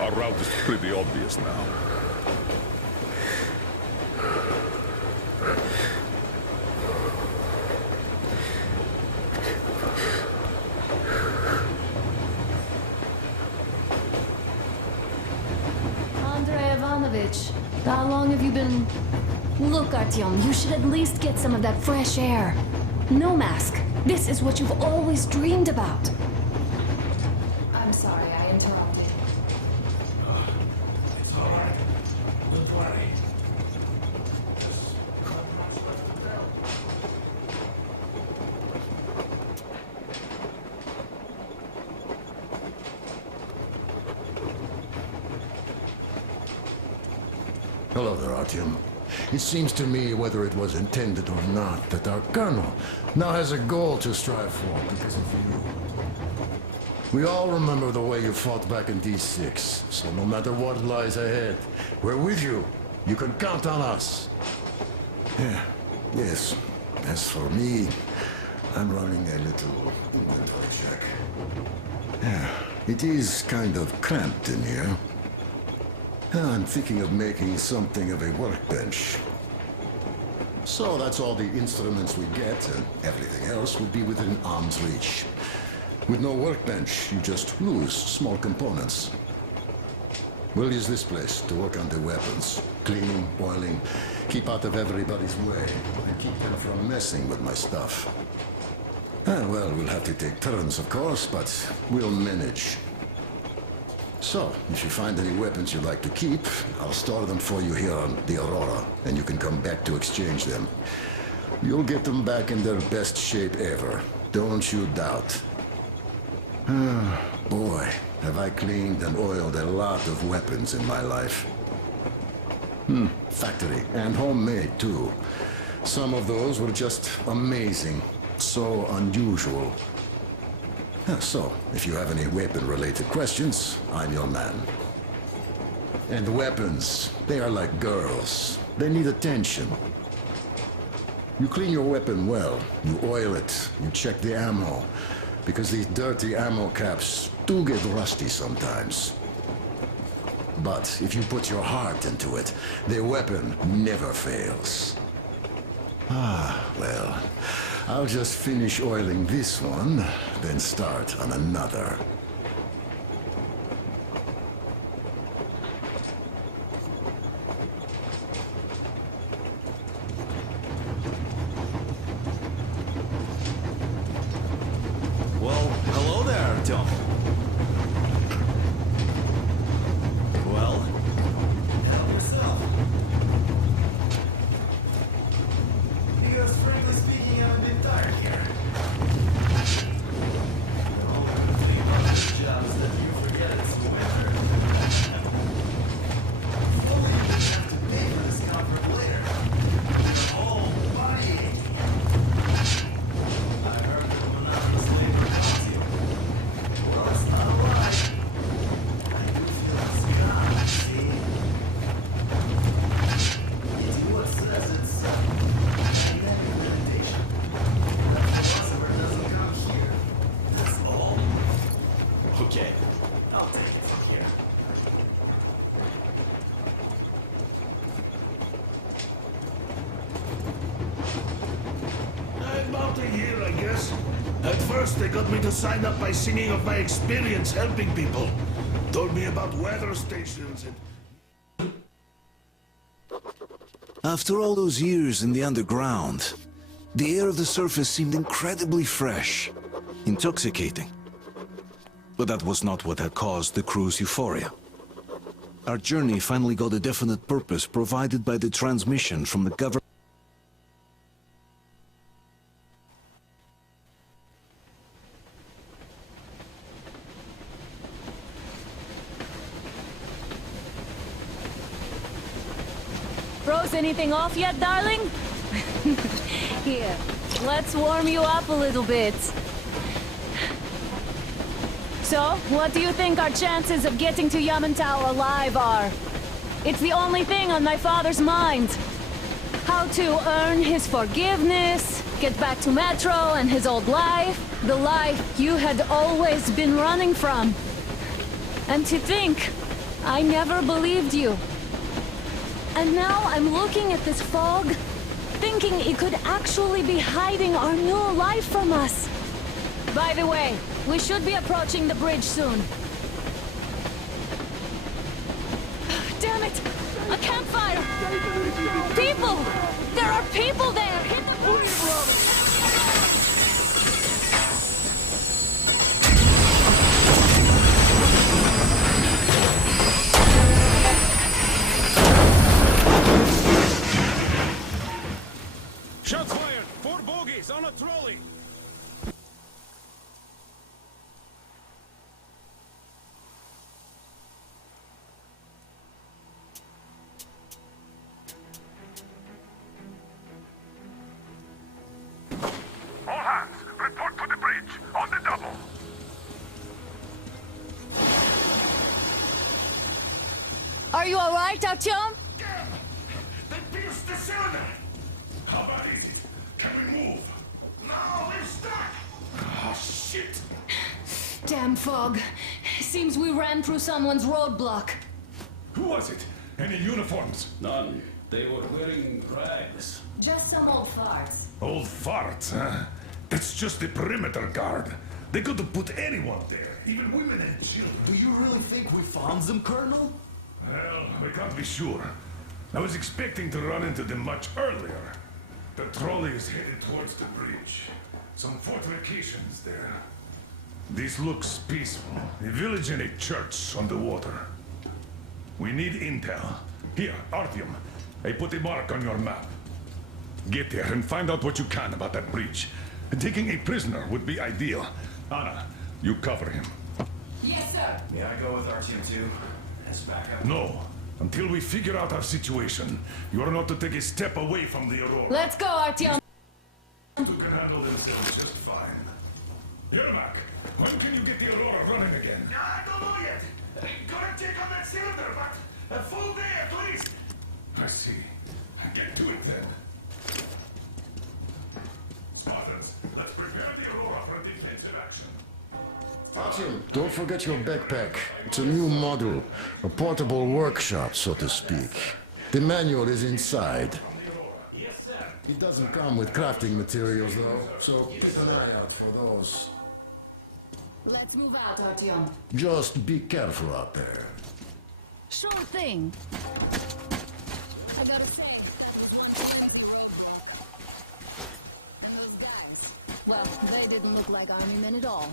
Our route is pretty obvious now. Andrei Ivanovich, how long have you been... Look, Artyom, you should at least get some of that fresh air. No mask. This is what you've always dreamed about. I'm sorry, I interrupted. It's all right. Don't worry. Hello there, Artyom. It seems to me, whether it was intended or not, that our colonel now has a goal to strive for because of you. We all remember the way you fought back in D6, so no matter what lies ahead, we're with you. You can count on us. Yeah, yes. As for me, I'm running a little inventory check. Yeah, it is kind of cramped in here. I'm thinking of making something of a workbench. So that's all the instruments we get, and everything else would be within arm's reach. With no workbench, you just lose small components. We'll use this place to work on the weapons. Cleaning, oiling, keep out of everybody's way, and keep them from messing with my stuff. Well, we'll have to take turns, of course, but we'll manage. So, if you find any weapons you'd like to keep, I'll store them for you here on the Aurora, and you can come back to exchange them. You'll get them back in their best shape ever. Don't you doubt. Boy, have I cleaned and oiled a lot of weapons in my life. Factory and homemade, too. Some of those were just amazing. So unusual. So, if you have any weapon-related questions, I'm your man. And weapons, they are like girls. They need attention. You clean your weapon well, you oil it, you check the ammo, because these dirty ammo caps do get rusty sometimes. But if you put your heart into it, the weapon never fails. Well, I'll just finish oiling this one, then start on another. Well, hello there, Tom. Well, help yourself. Because frankly speaking, I'm a bit tired here. All the thing about this job is that you forget it's winter. Only you didn't have to pay for this comfort later. Oh, buddy. I heard that monotonous labor costs you. Well, it's not a lie. I do feel it's see? It's what says it's dynamic meditation. The philosopher doesn't come here. That's all. Okay. I'll take it from here. About a year, I guess. At first, they got me to sign up by singing of my experience helping people. Told me about weather stations and... After all those years in the underground, the air of the surface seemed incredibly fresh, intoxicating. But that was not what had caused the crew's euphoria. Our journey finally got a definite purpose provided by the transmission from the government. froze anything off yet, darling? Here, let's warm you up a little bit. So, what do you think our chances of getting to Yamantau alive are? It's the only thing on my father's mind. How to earn his forgiveness, get back to Metro and his old life, the life you had always been running from. And to think, I never believed you. And now I'm looking at this fog, thinking it could actually be hiding our new life from us. By the way, we should be approaching the bridge soon. Damn it! A campfire! People! There are people there! Hit the bridge! Shots fired! 4 bogies on a trolley! All hands, report to the bridge, on the double. Are you alright, Artyom? They pierced the cylinder! How about it? Can we move? No, we're stuck! Ah, shit! Damn fog. Seems we ran through someone's roadblock. Who was it? Any uniforms? None. They were wearing rags. Just some old farts. Old farts, huh? That's just the perimeter guard. They could have put anyone there, even women and children. Do you really think we found them, Colonel? Well, we can't be sure. I was expecting to run into them much earlier. The trolley is headed towards the bridge. Some fortifications there. This looks peaceful. A village and a church on the water. We need intel. Here, Artyom. I put a mark on your map. Get there and find out what you can about that bridge. Taking a prisoner would be ideal. Anna, you cover him. Yes, sir. May I go with Artyom too? As backup? No. Until we figure out our situation, you are not to take a step away from the Aurora. Let's go, Artyom. Two can handle themselves just fine. Yermak, when can you get the Aurora running again? I don't know yet. Gotta check on that cylinder, but a full day at least. I see. Get to it then. Spartans, let's prepare the Aurora for defensive action. Artyom, don't forget your backpack. It's a new model. A portable workshop, so to speak. The manual is inside. It doesn't come with crafting materials, though, so keep an eye out for those. Let's move out, Artyom. Just be careful out there. Sure thing. I gotta say... And those guys, well, they didn't look like army men at all.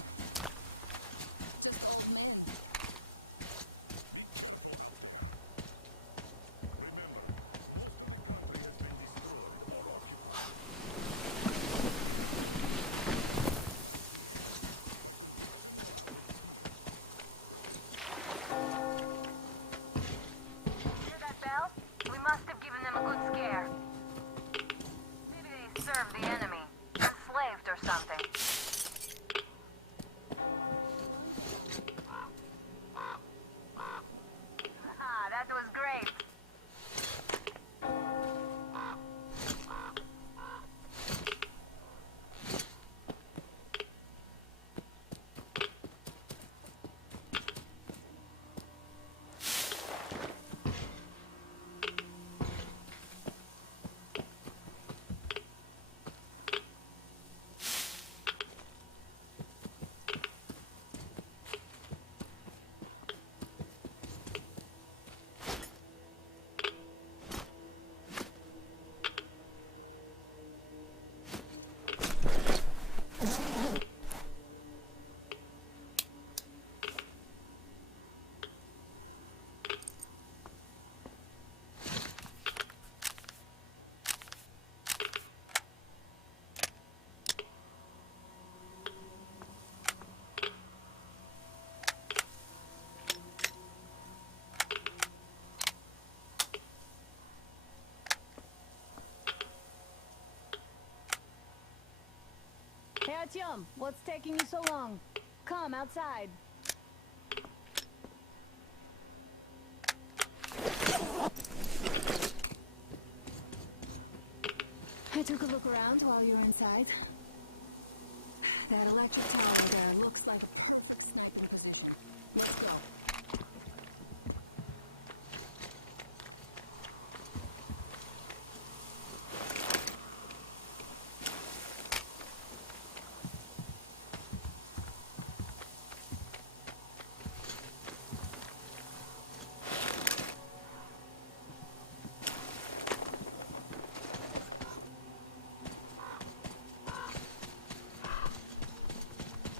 Artyom, what's taking you so long? Come outside. I took a look around while you were inside. That electric tower there looks like a sniping position. Let's go.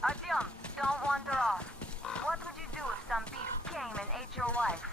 Artyom, don't wander off. What would you do if some beast came and ate your wife?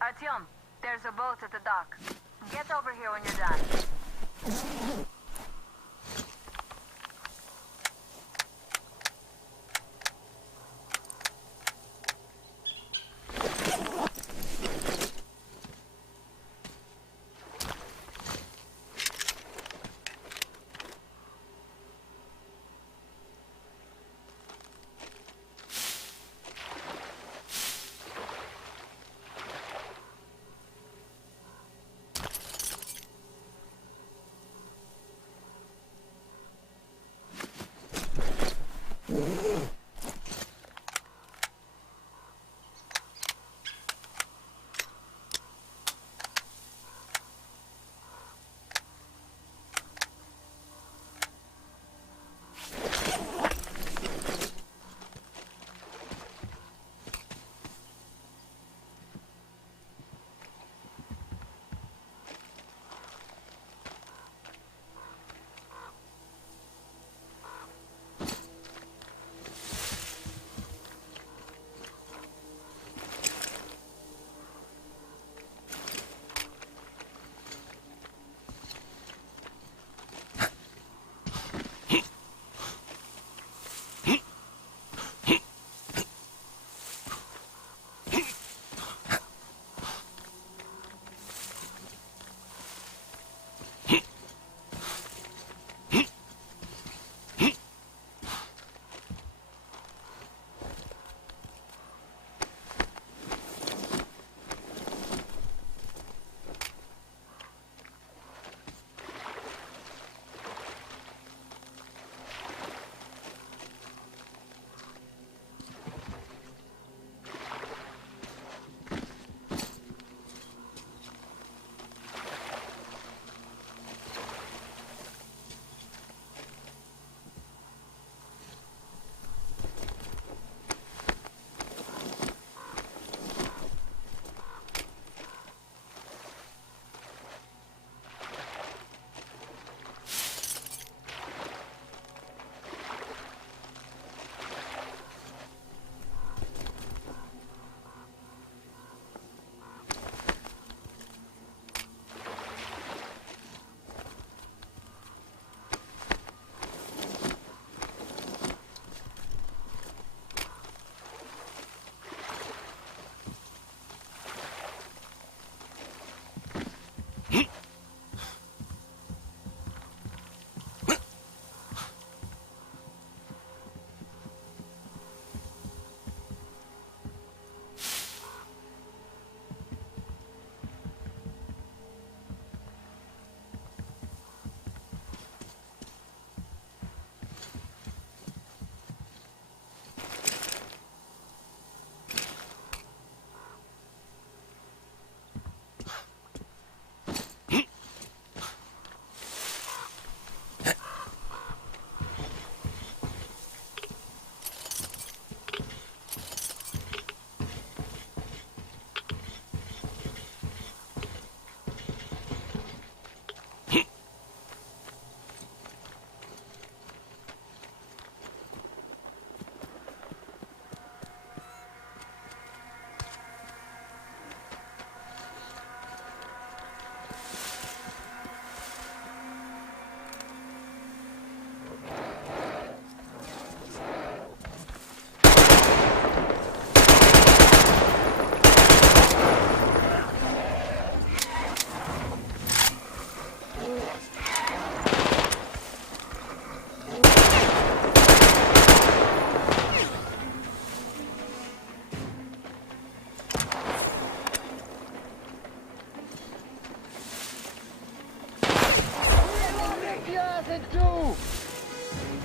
Artyom, there's a boat at the dock. Get over here when you're done.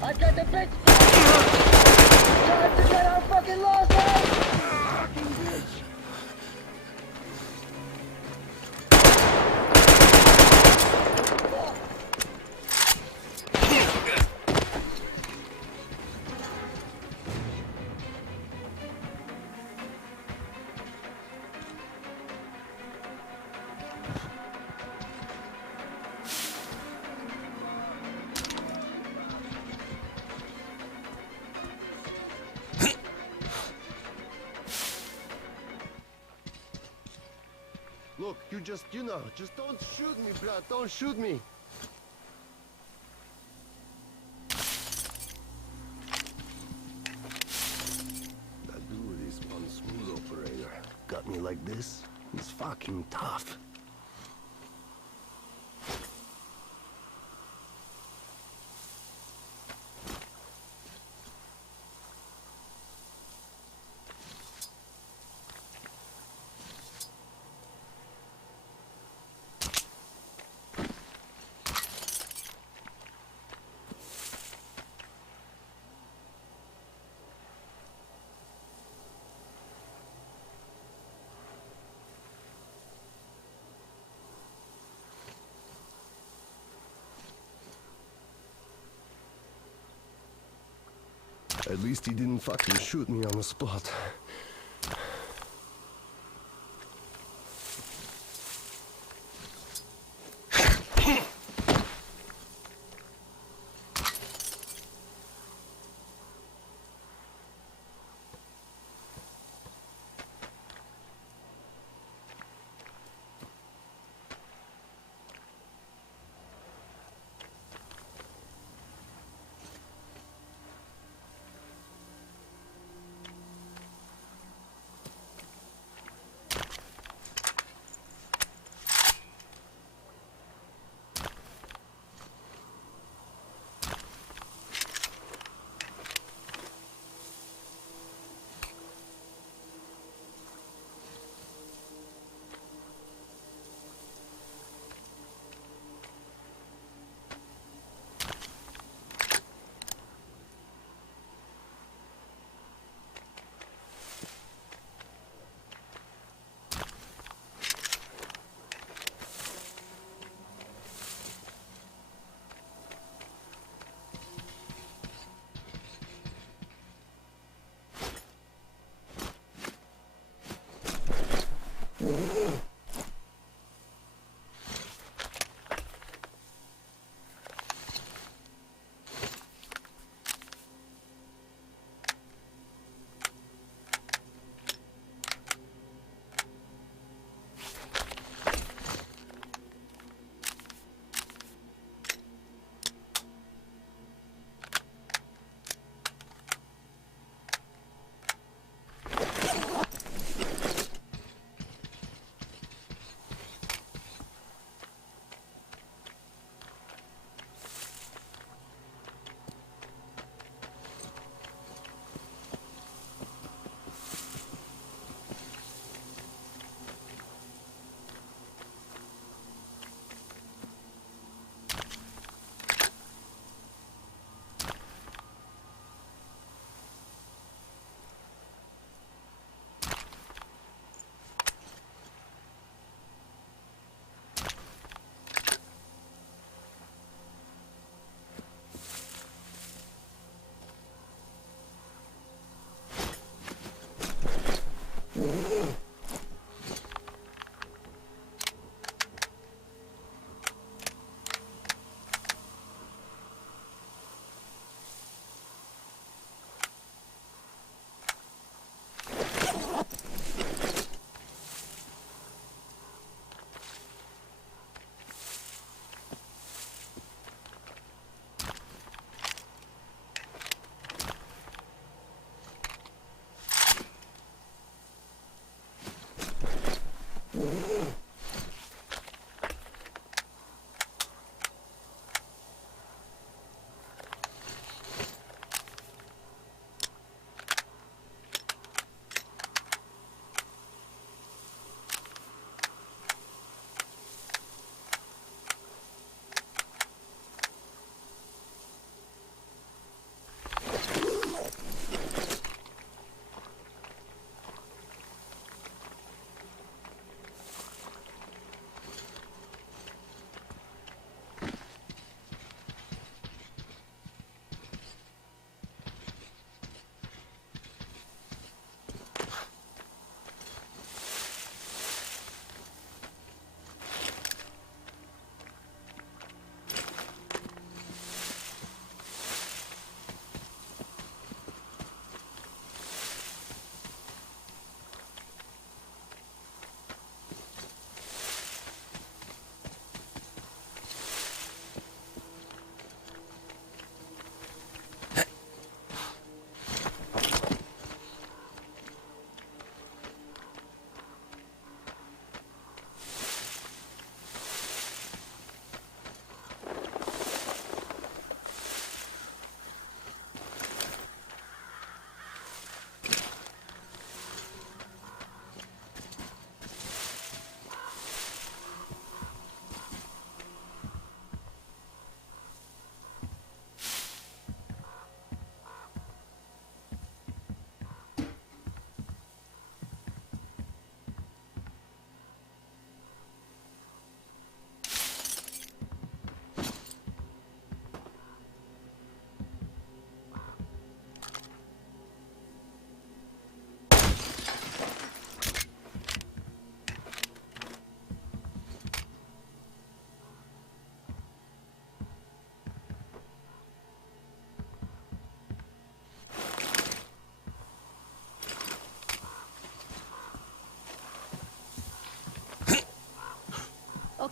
I got the bitch! Time to get our fucking losses! Fucking bitch! Look, you just don't shoot me, bruh. Don't shoot me. That dude is one smooth operator. Got me like this. He's fucking tough. At least he didn't fucking shoot me on the spot.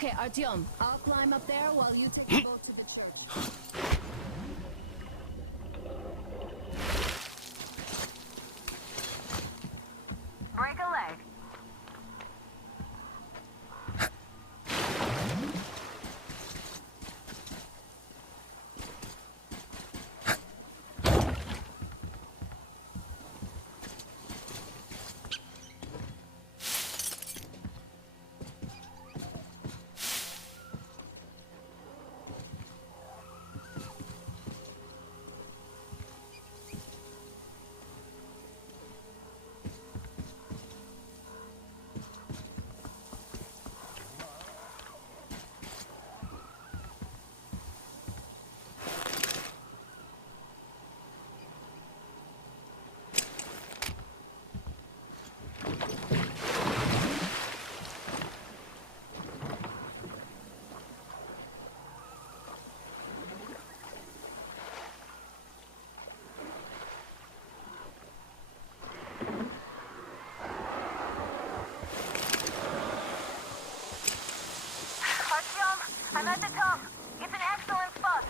Okay, Artyom, I'll climb up there while you take the boat to the church. Break a leg. I'm at the top. It's an excellent spot.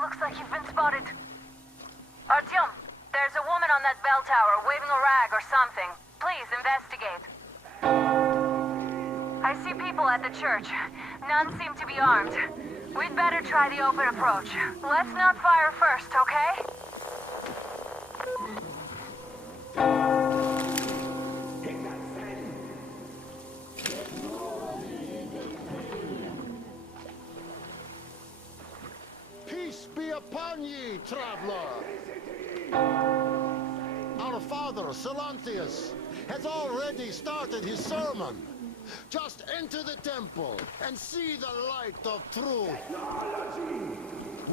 Looks like you've been spotted. Artyom, there's a woman on that bell tower waving a rag or something. Please investigate. I see people at the church. None seem to be armed. We'd better try the open approach. Let's not fire first, okay? Peace be upon ye, traveler! Our father, Silantius, has already started his sermon. Just enter the temple and see the light of truth.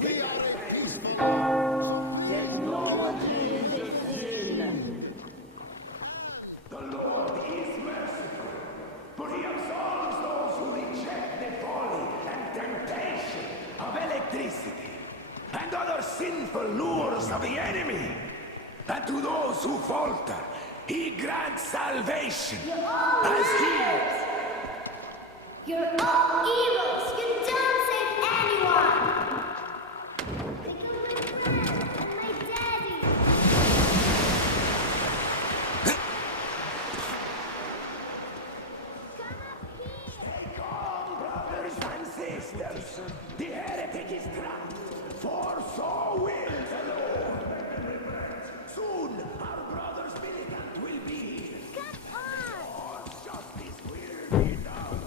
We are a peaceful Technology is a sin. The Lord is merciful, but he absolves those who reject the folly and temptation of electricity and other sinful lures of the enemy. And to those who falter, he grants salvation as he... You're all evils! You don't save anyone! My daddy! Stay calm, brothers and sisters. The heretic is trapped, for so will the Lord. Soon, our brother's militant will be here. Come on! Or justice will be done.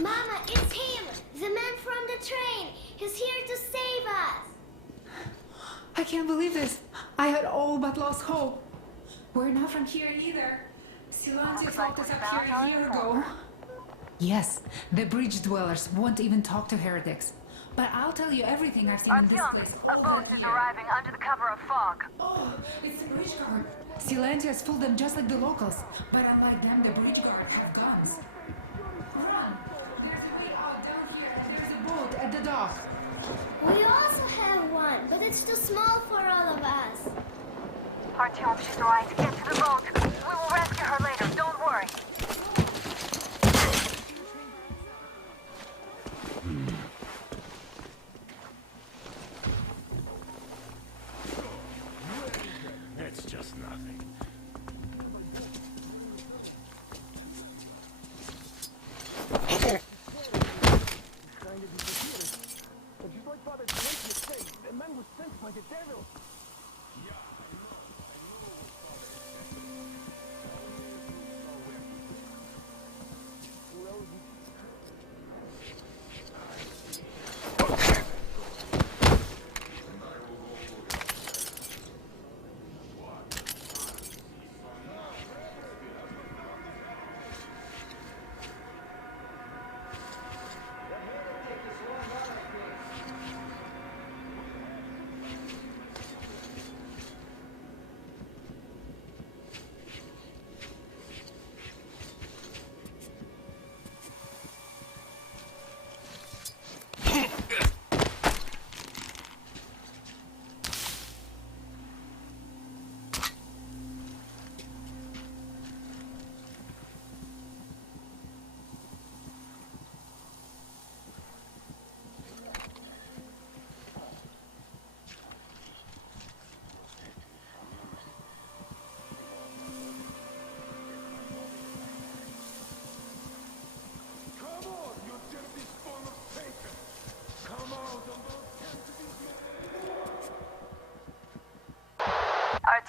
Mama, it's him! The man from the train! He's here to save us! I can't believe this. I had all but lost hope. We're not from here either. Silantius locked us up here a year ago. Yes, the bridge dwellers won't even talk to heretics. But I'll tell you everything I've seen in this place. A boat is arriving under the cover of fog. Oh, it's the bridge guard. Silantius fooled them just like the locals. But unlike them, the bridge guard have guns. Run! There's a way out down here, and there's a boat at the dock. We also have one, but it's too small for all of us. Artyom, she's right. Get to the boat. We will rescue her later. Don't worry. It's just nothing.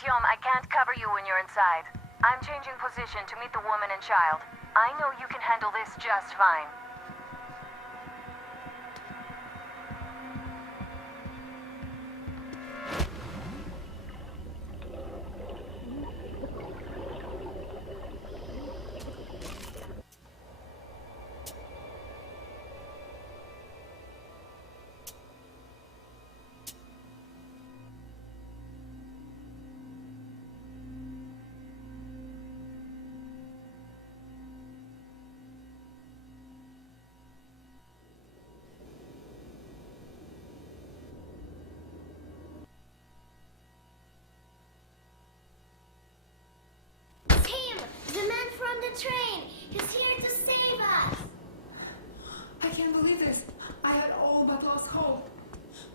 Artyom, I can't cover you when you're inside. I'm changing position to meet the woman and child. I know you can handle this just fine. Train! He's here to save us! I can't believe this. I had all but lost hope.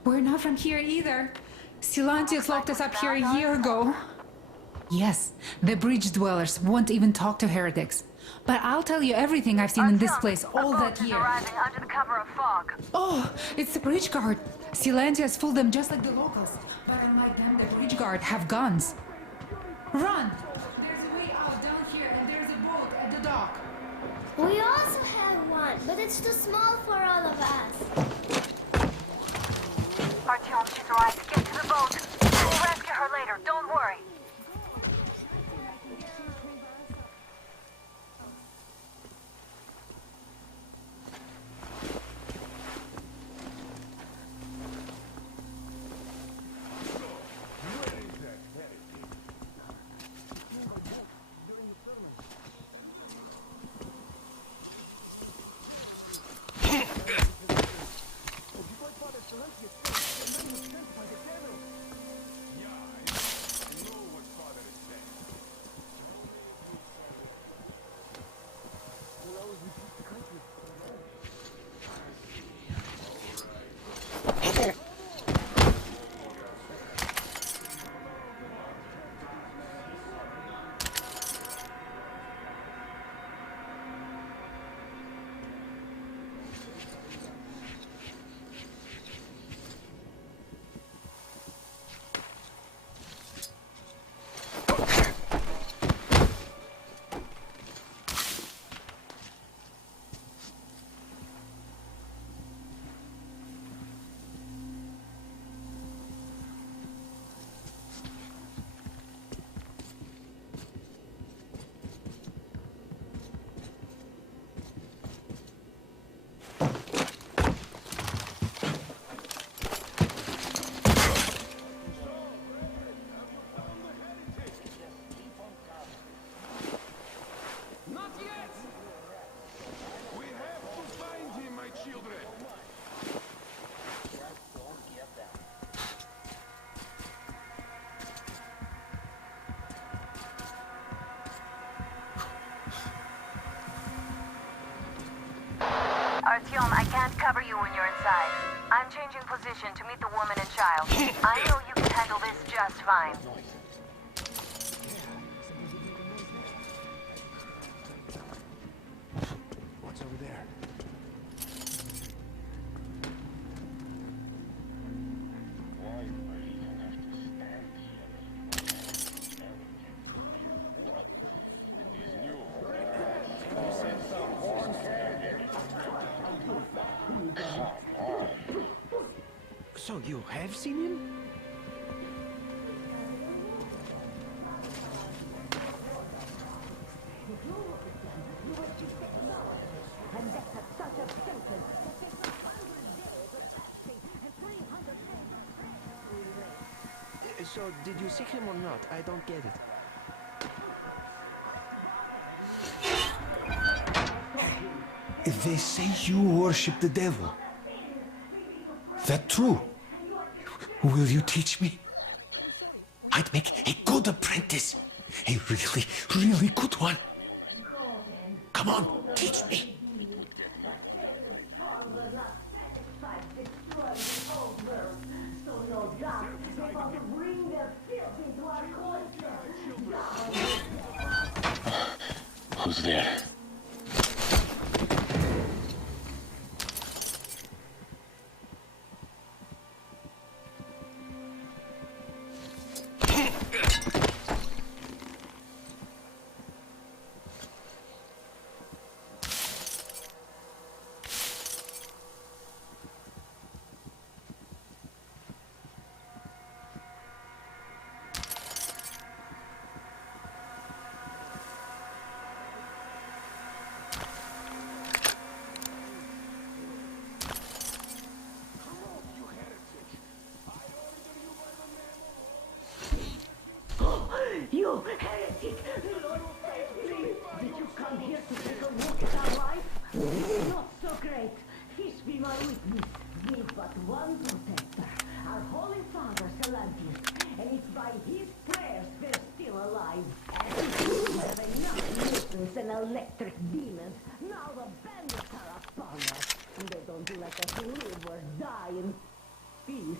We're not from here either. Silantius locked us up here a year ago. Yes, the bridge dwellers won't even talk to heretics. But I'll tell you everything I've seen in this place all that year. Under the cover of fog. Oh, it's the bridge guard. Silantius fooled them just like the locals. But unlike them, the bridge guard have guns. Run! There's a way out down here and there's a boat at the dock. We also have one, but it's too small for all of us. Artyom, she's right. Get to the boat. We'll rescue her later. Don't worry. Artyom, I can't cover you when you're inside. I'm changing position to meet the woman and child. I know you can handle this just fine. What's over there? So you have seen him? So did you see him or not? I don't get it. If they say you worship the devil, that true? Will you teach me? I'd make a good apprentice. A really, really good one. Come on, teach me. Who's there? and electric demons. Now the bandits are upon us, and they don't let us live or die in peace.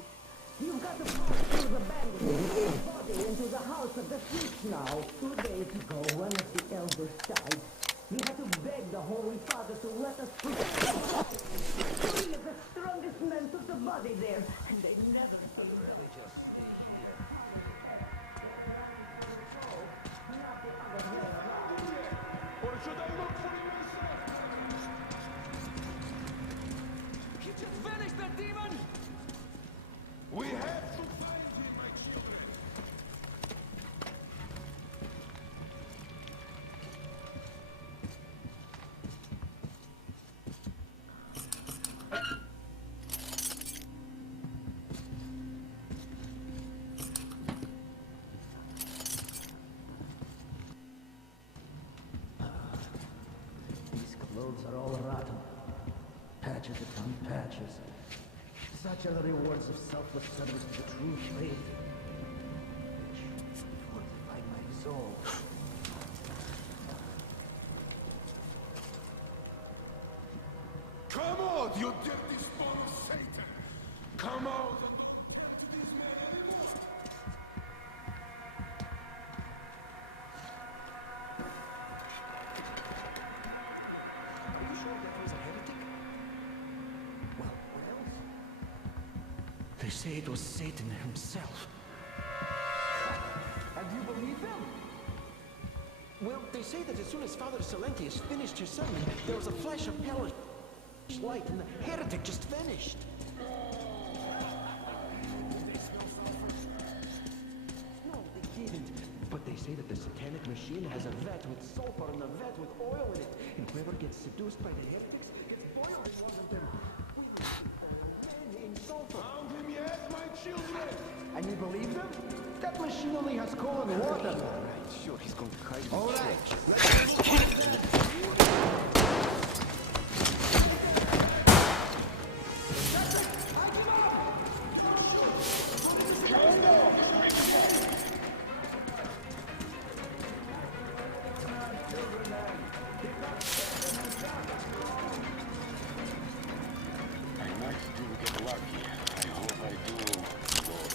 You've got to pass through the bandits and get your body into the house of the priest now. 2 days ago, one of the elders died. We had to beg the Holy Father to let us protect the body. 3 of the strongest men took the body there, and they never came back. Just stay here. Or should I look for him myself? He just vanished, that demon! We have to find him, my children. These clothes are all rotten. Patches upon patches. Such are the rewards of selfless service to the true faith. Which fortify my soul. Come out, you dirty spawn of Satan! Come out and don't tell to these men anymore! Are you sure that was a heretic? Well, what else? They say it was Satan himself. And you believe them? Well, they say that as soon as Father Silentius finished his sermon, there was a flash of hellish light and the heretic just vanished. No, they didn't. But they say that the satanic machine has a vat with sulfur and a vat with oil in it. And whoever gets seduced by the heretics gets boiled in one of them. In sulfur. Found him yet, my children? And you believe them? That machine only has coal and water. Right, sure, he's going to hide in All the right, church. I might do get lucky. I hope I do, Lord.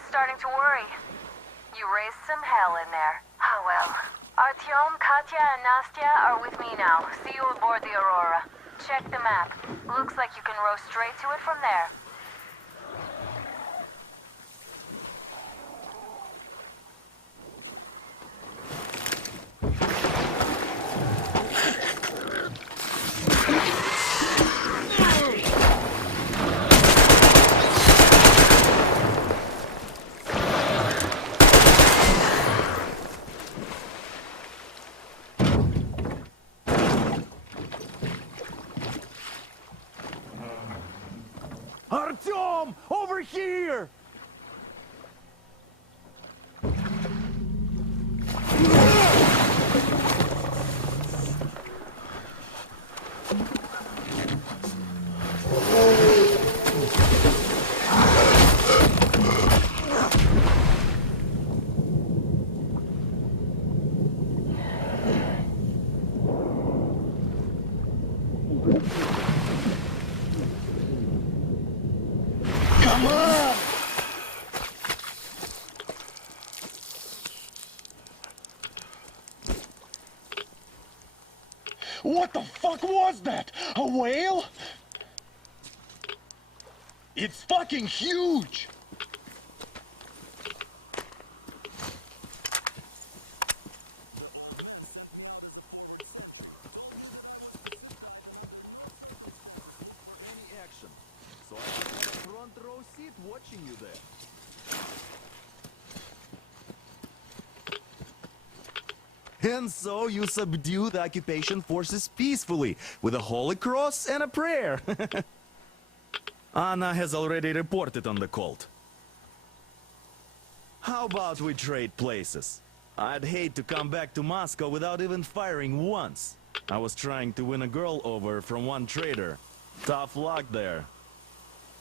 was starting to worry. You raised some hell in there. Oh well. Artyom, Katya, and Nastya are with me now. See you aboard the Aurora. Check the map. Looks like you can row straight to it from there. Artyom! Over here! Come on! What the fuck was that? A whale? It's fucking huge! So I have a front row seat watching you there. And so you subdue the occupation forces peacefully, with a holy cross and a prayer. Anna has already reported on the cult. How about we trade places? I'd hate to come back to Moscow without even firing once. I was trying to win a girl over from one trader. Tough luck there.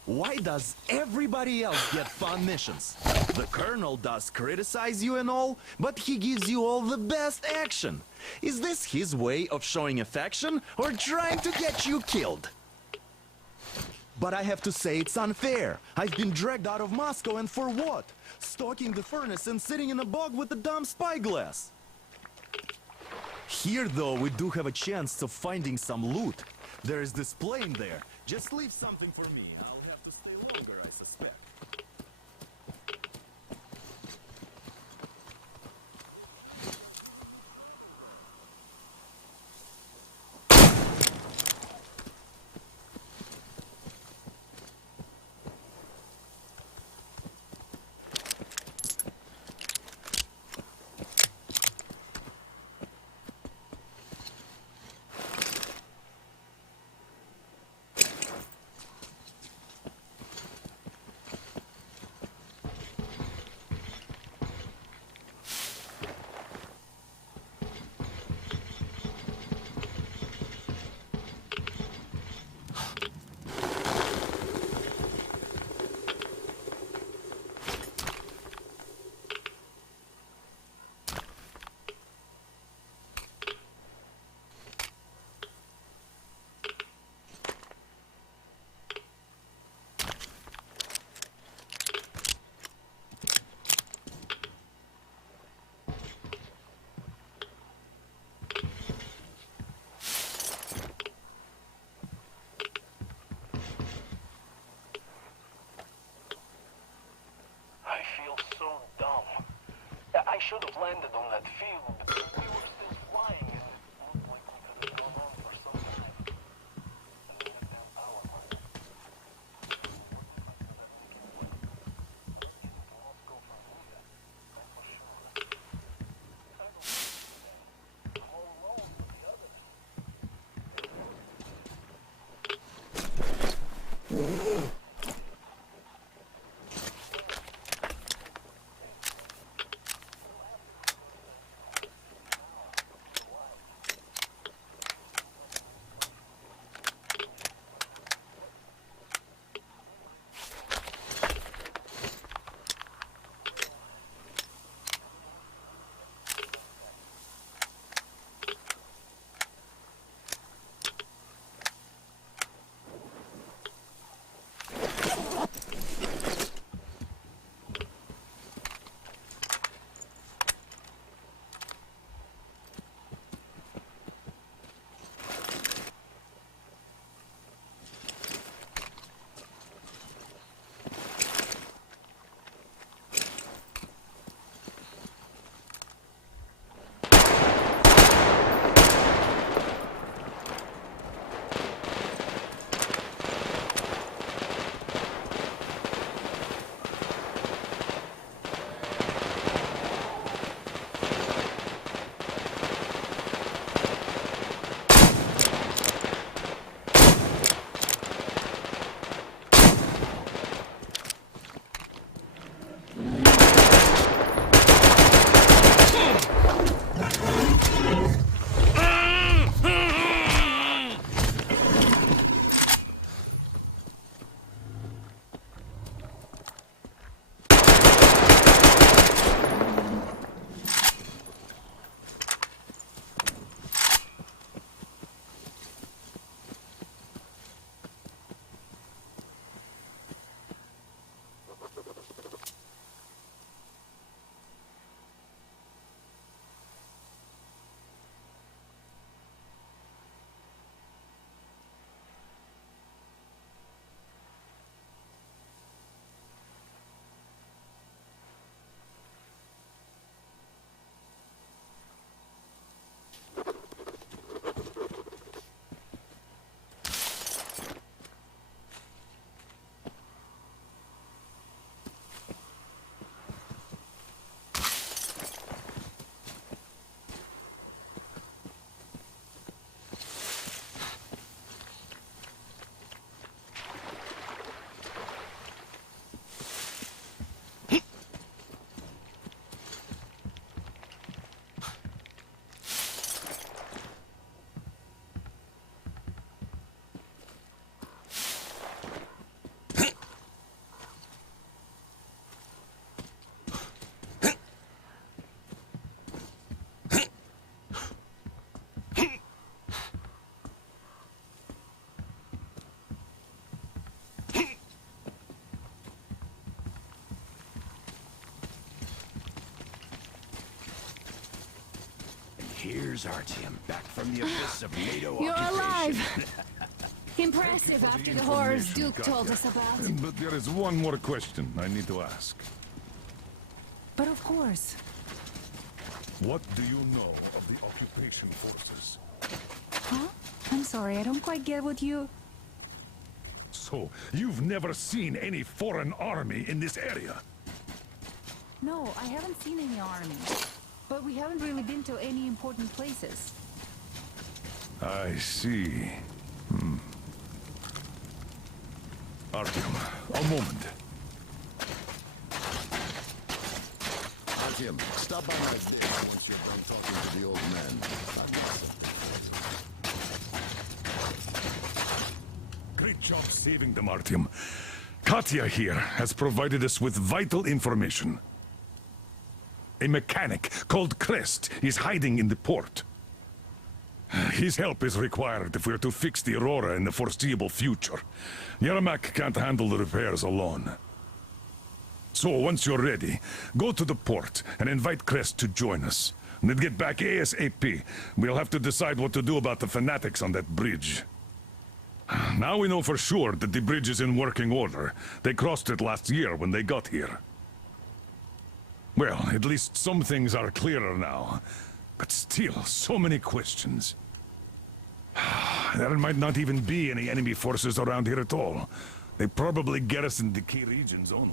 Why does everybody else get fun missions? The Colonel does criticize you and all, but he gives you all the best action. Is this his way of showing affection or trying to get you killed? But I have to say it's unfair. I've been dragged out of Moscow, and for what? Stalking the furnace and sitting in a bog with a dumb spyglass. Here, though, we do have a chance of finding some loot. There is this plane there. Just leave something for me. I'll have to stay longer, I suspect. I should have landed on that field, but we were still flying and it looked like we could have gone on for some time. And then that power line. Moscow from here, for sure. I don't know. The whole road with the others. Here's Artyom, back from the abyss of NATO You're occupation. alive! Impressive after the horrors Duke told us about. But there is one more question I need to ask. But of course. What do you know of the occupation forces? Huh? I'm sorry, I don't quite get what you... So, you've never seen any foreign army in this area? No, I haven't seen any army. But we haven't really been to any important places. I see. Artyom, a moment. Artyom, stop by my dish once you're done talking to the old man. Great job saving them, Artyom. Katya here has provided us with vital information. A mechanic called Crest is hiding in the port. His help is required if we're to fix the Aurora in the foreseeable future. Yermak can't handle the repairs alone. So, once you're ready, go to the port and invite Crest to join us. And then get back ASAP. We'll have to decide what to do about the fanatics on that bridge. Now we know for sure that the bridge is in working order. They crossed it last year when they got here. Well, at least some things are clearer now. But still, so many questions. There might not even be any enemy forces around here at all. They probably garrison the key regions only.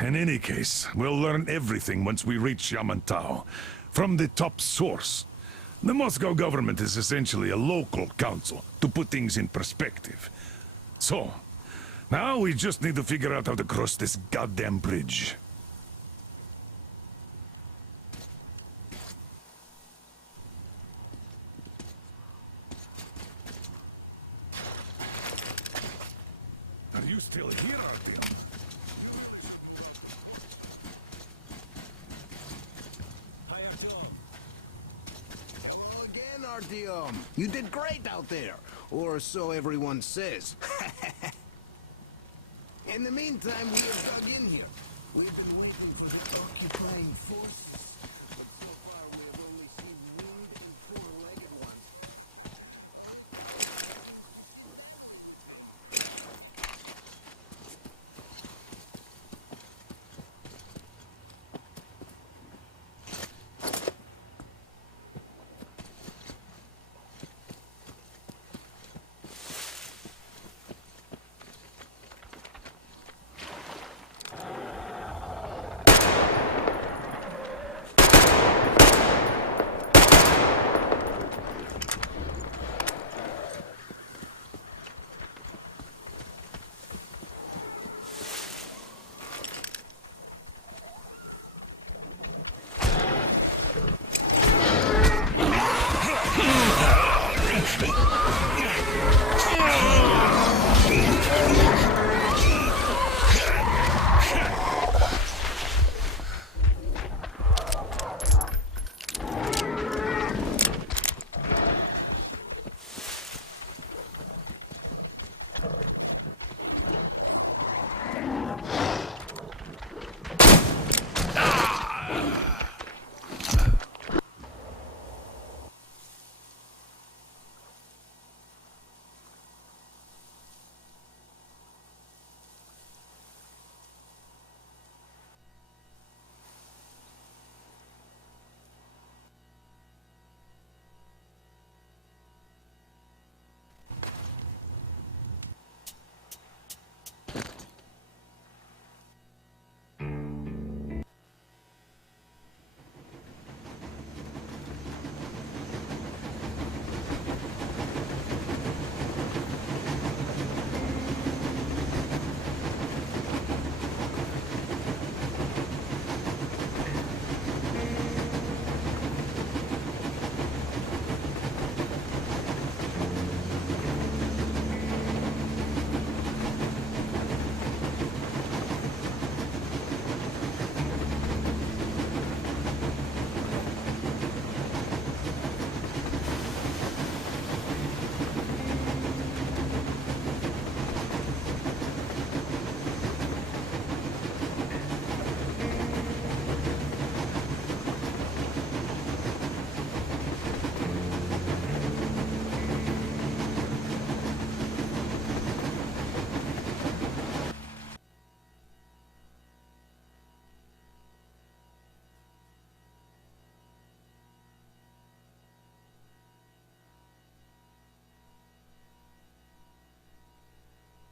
In any case, we'll learn everything once we reach Yamantau. From the top source. The Moscow government is essentially a local council, to put things in perspective. So, now we just need to figure out how to cross this goddamn bridge. Are you still here, Artyom? Hello again, Artyom. You did great out there. Or so everyone says. In the meantime, we have dug in here. We've been waiting for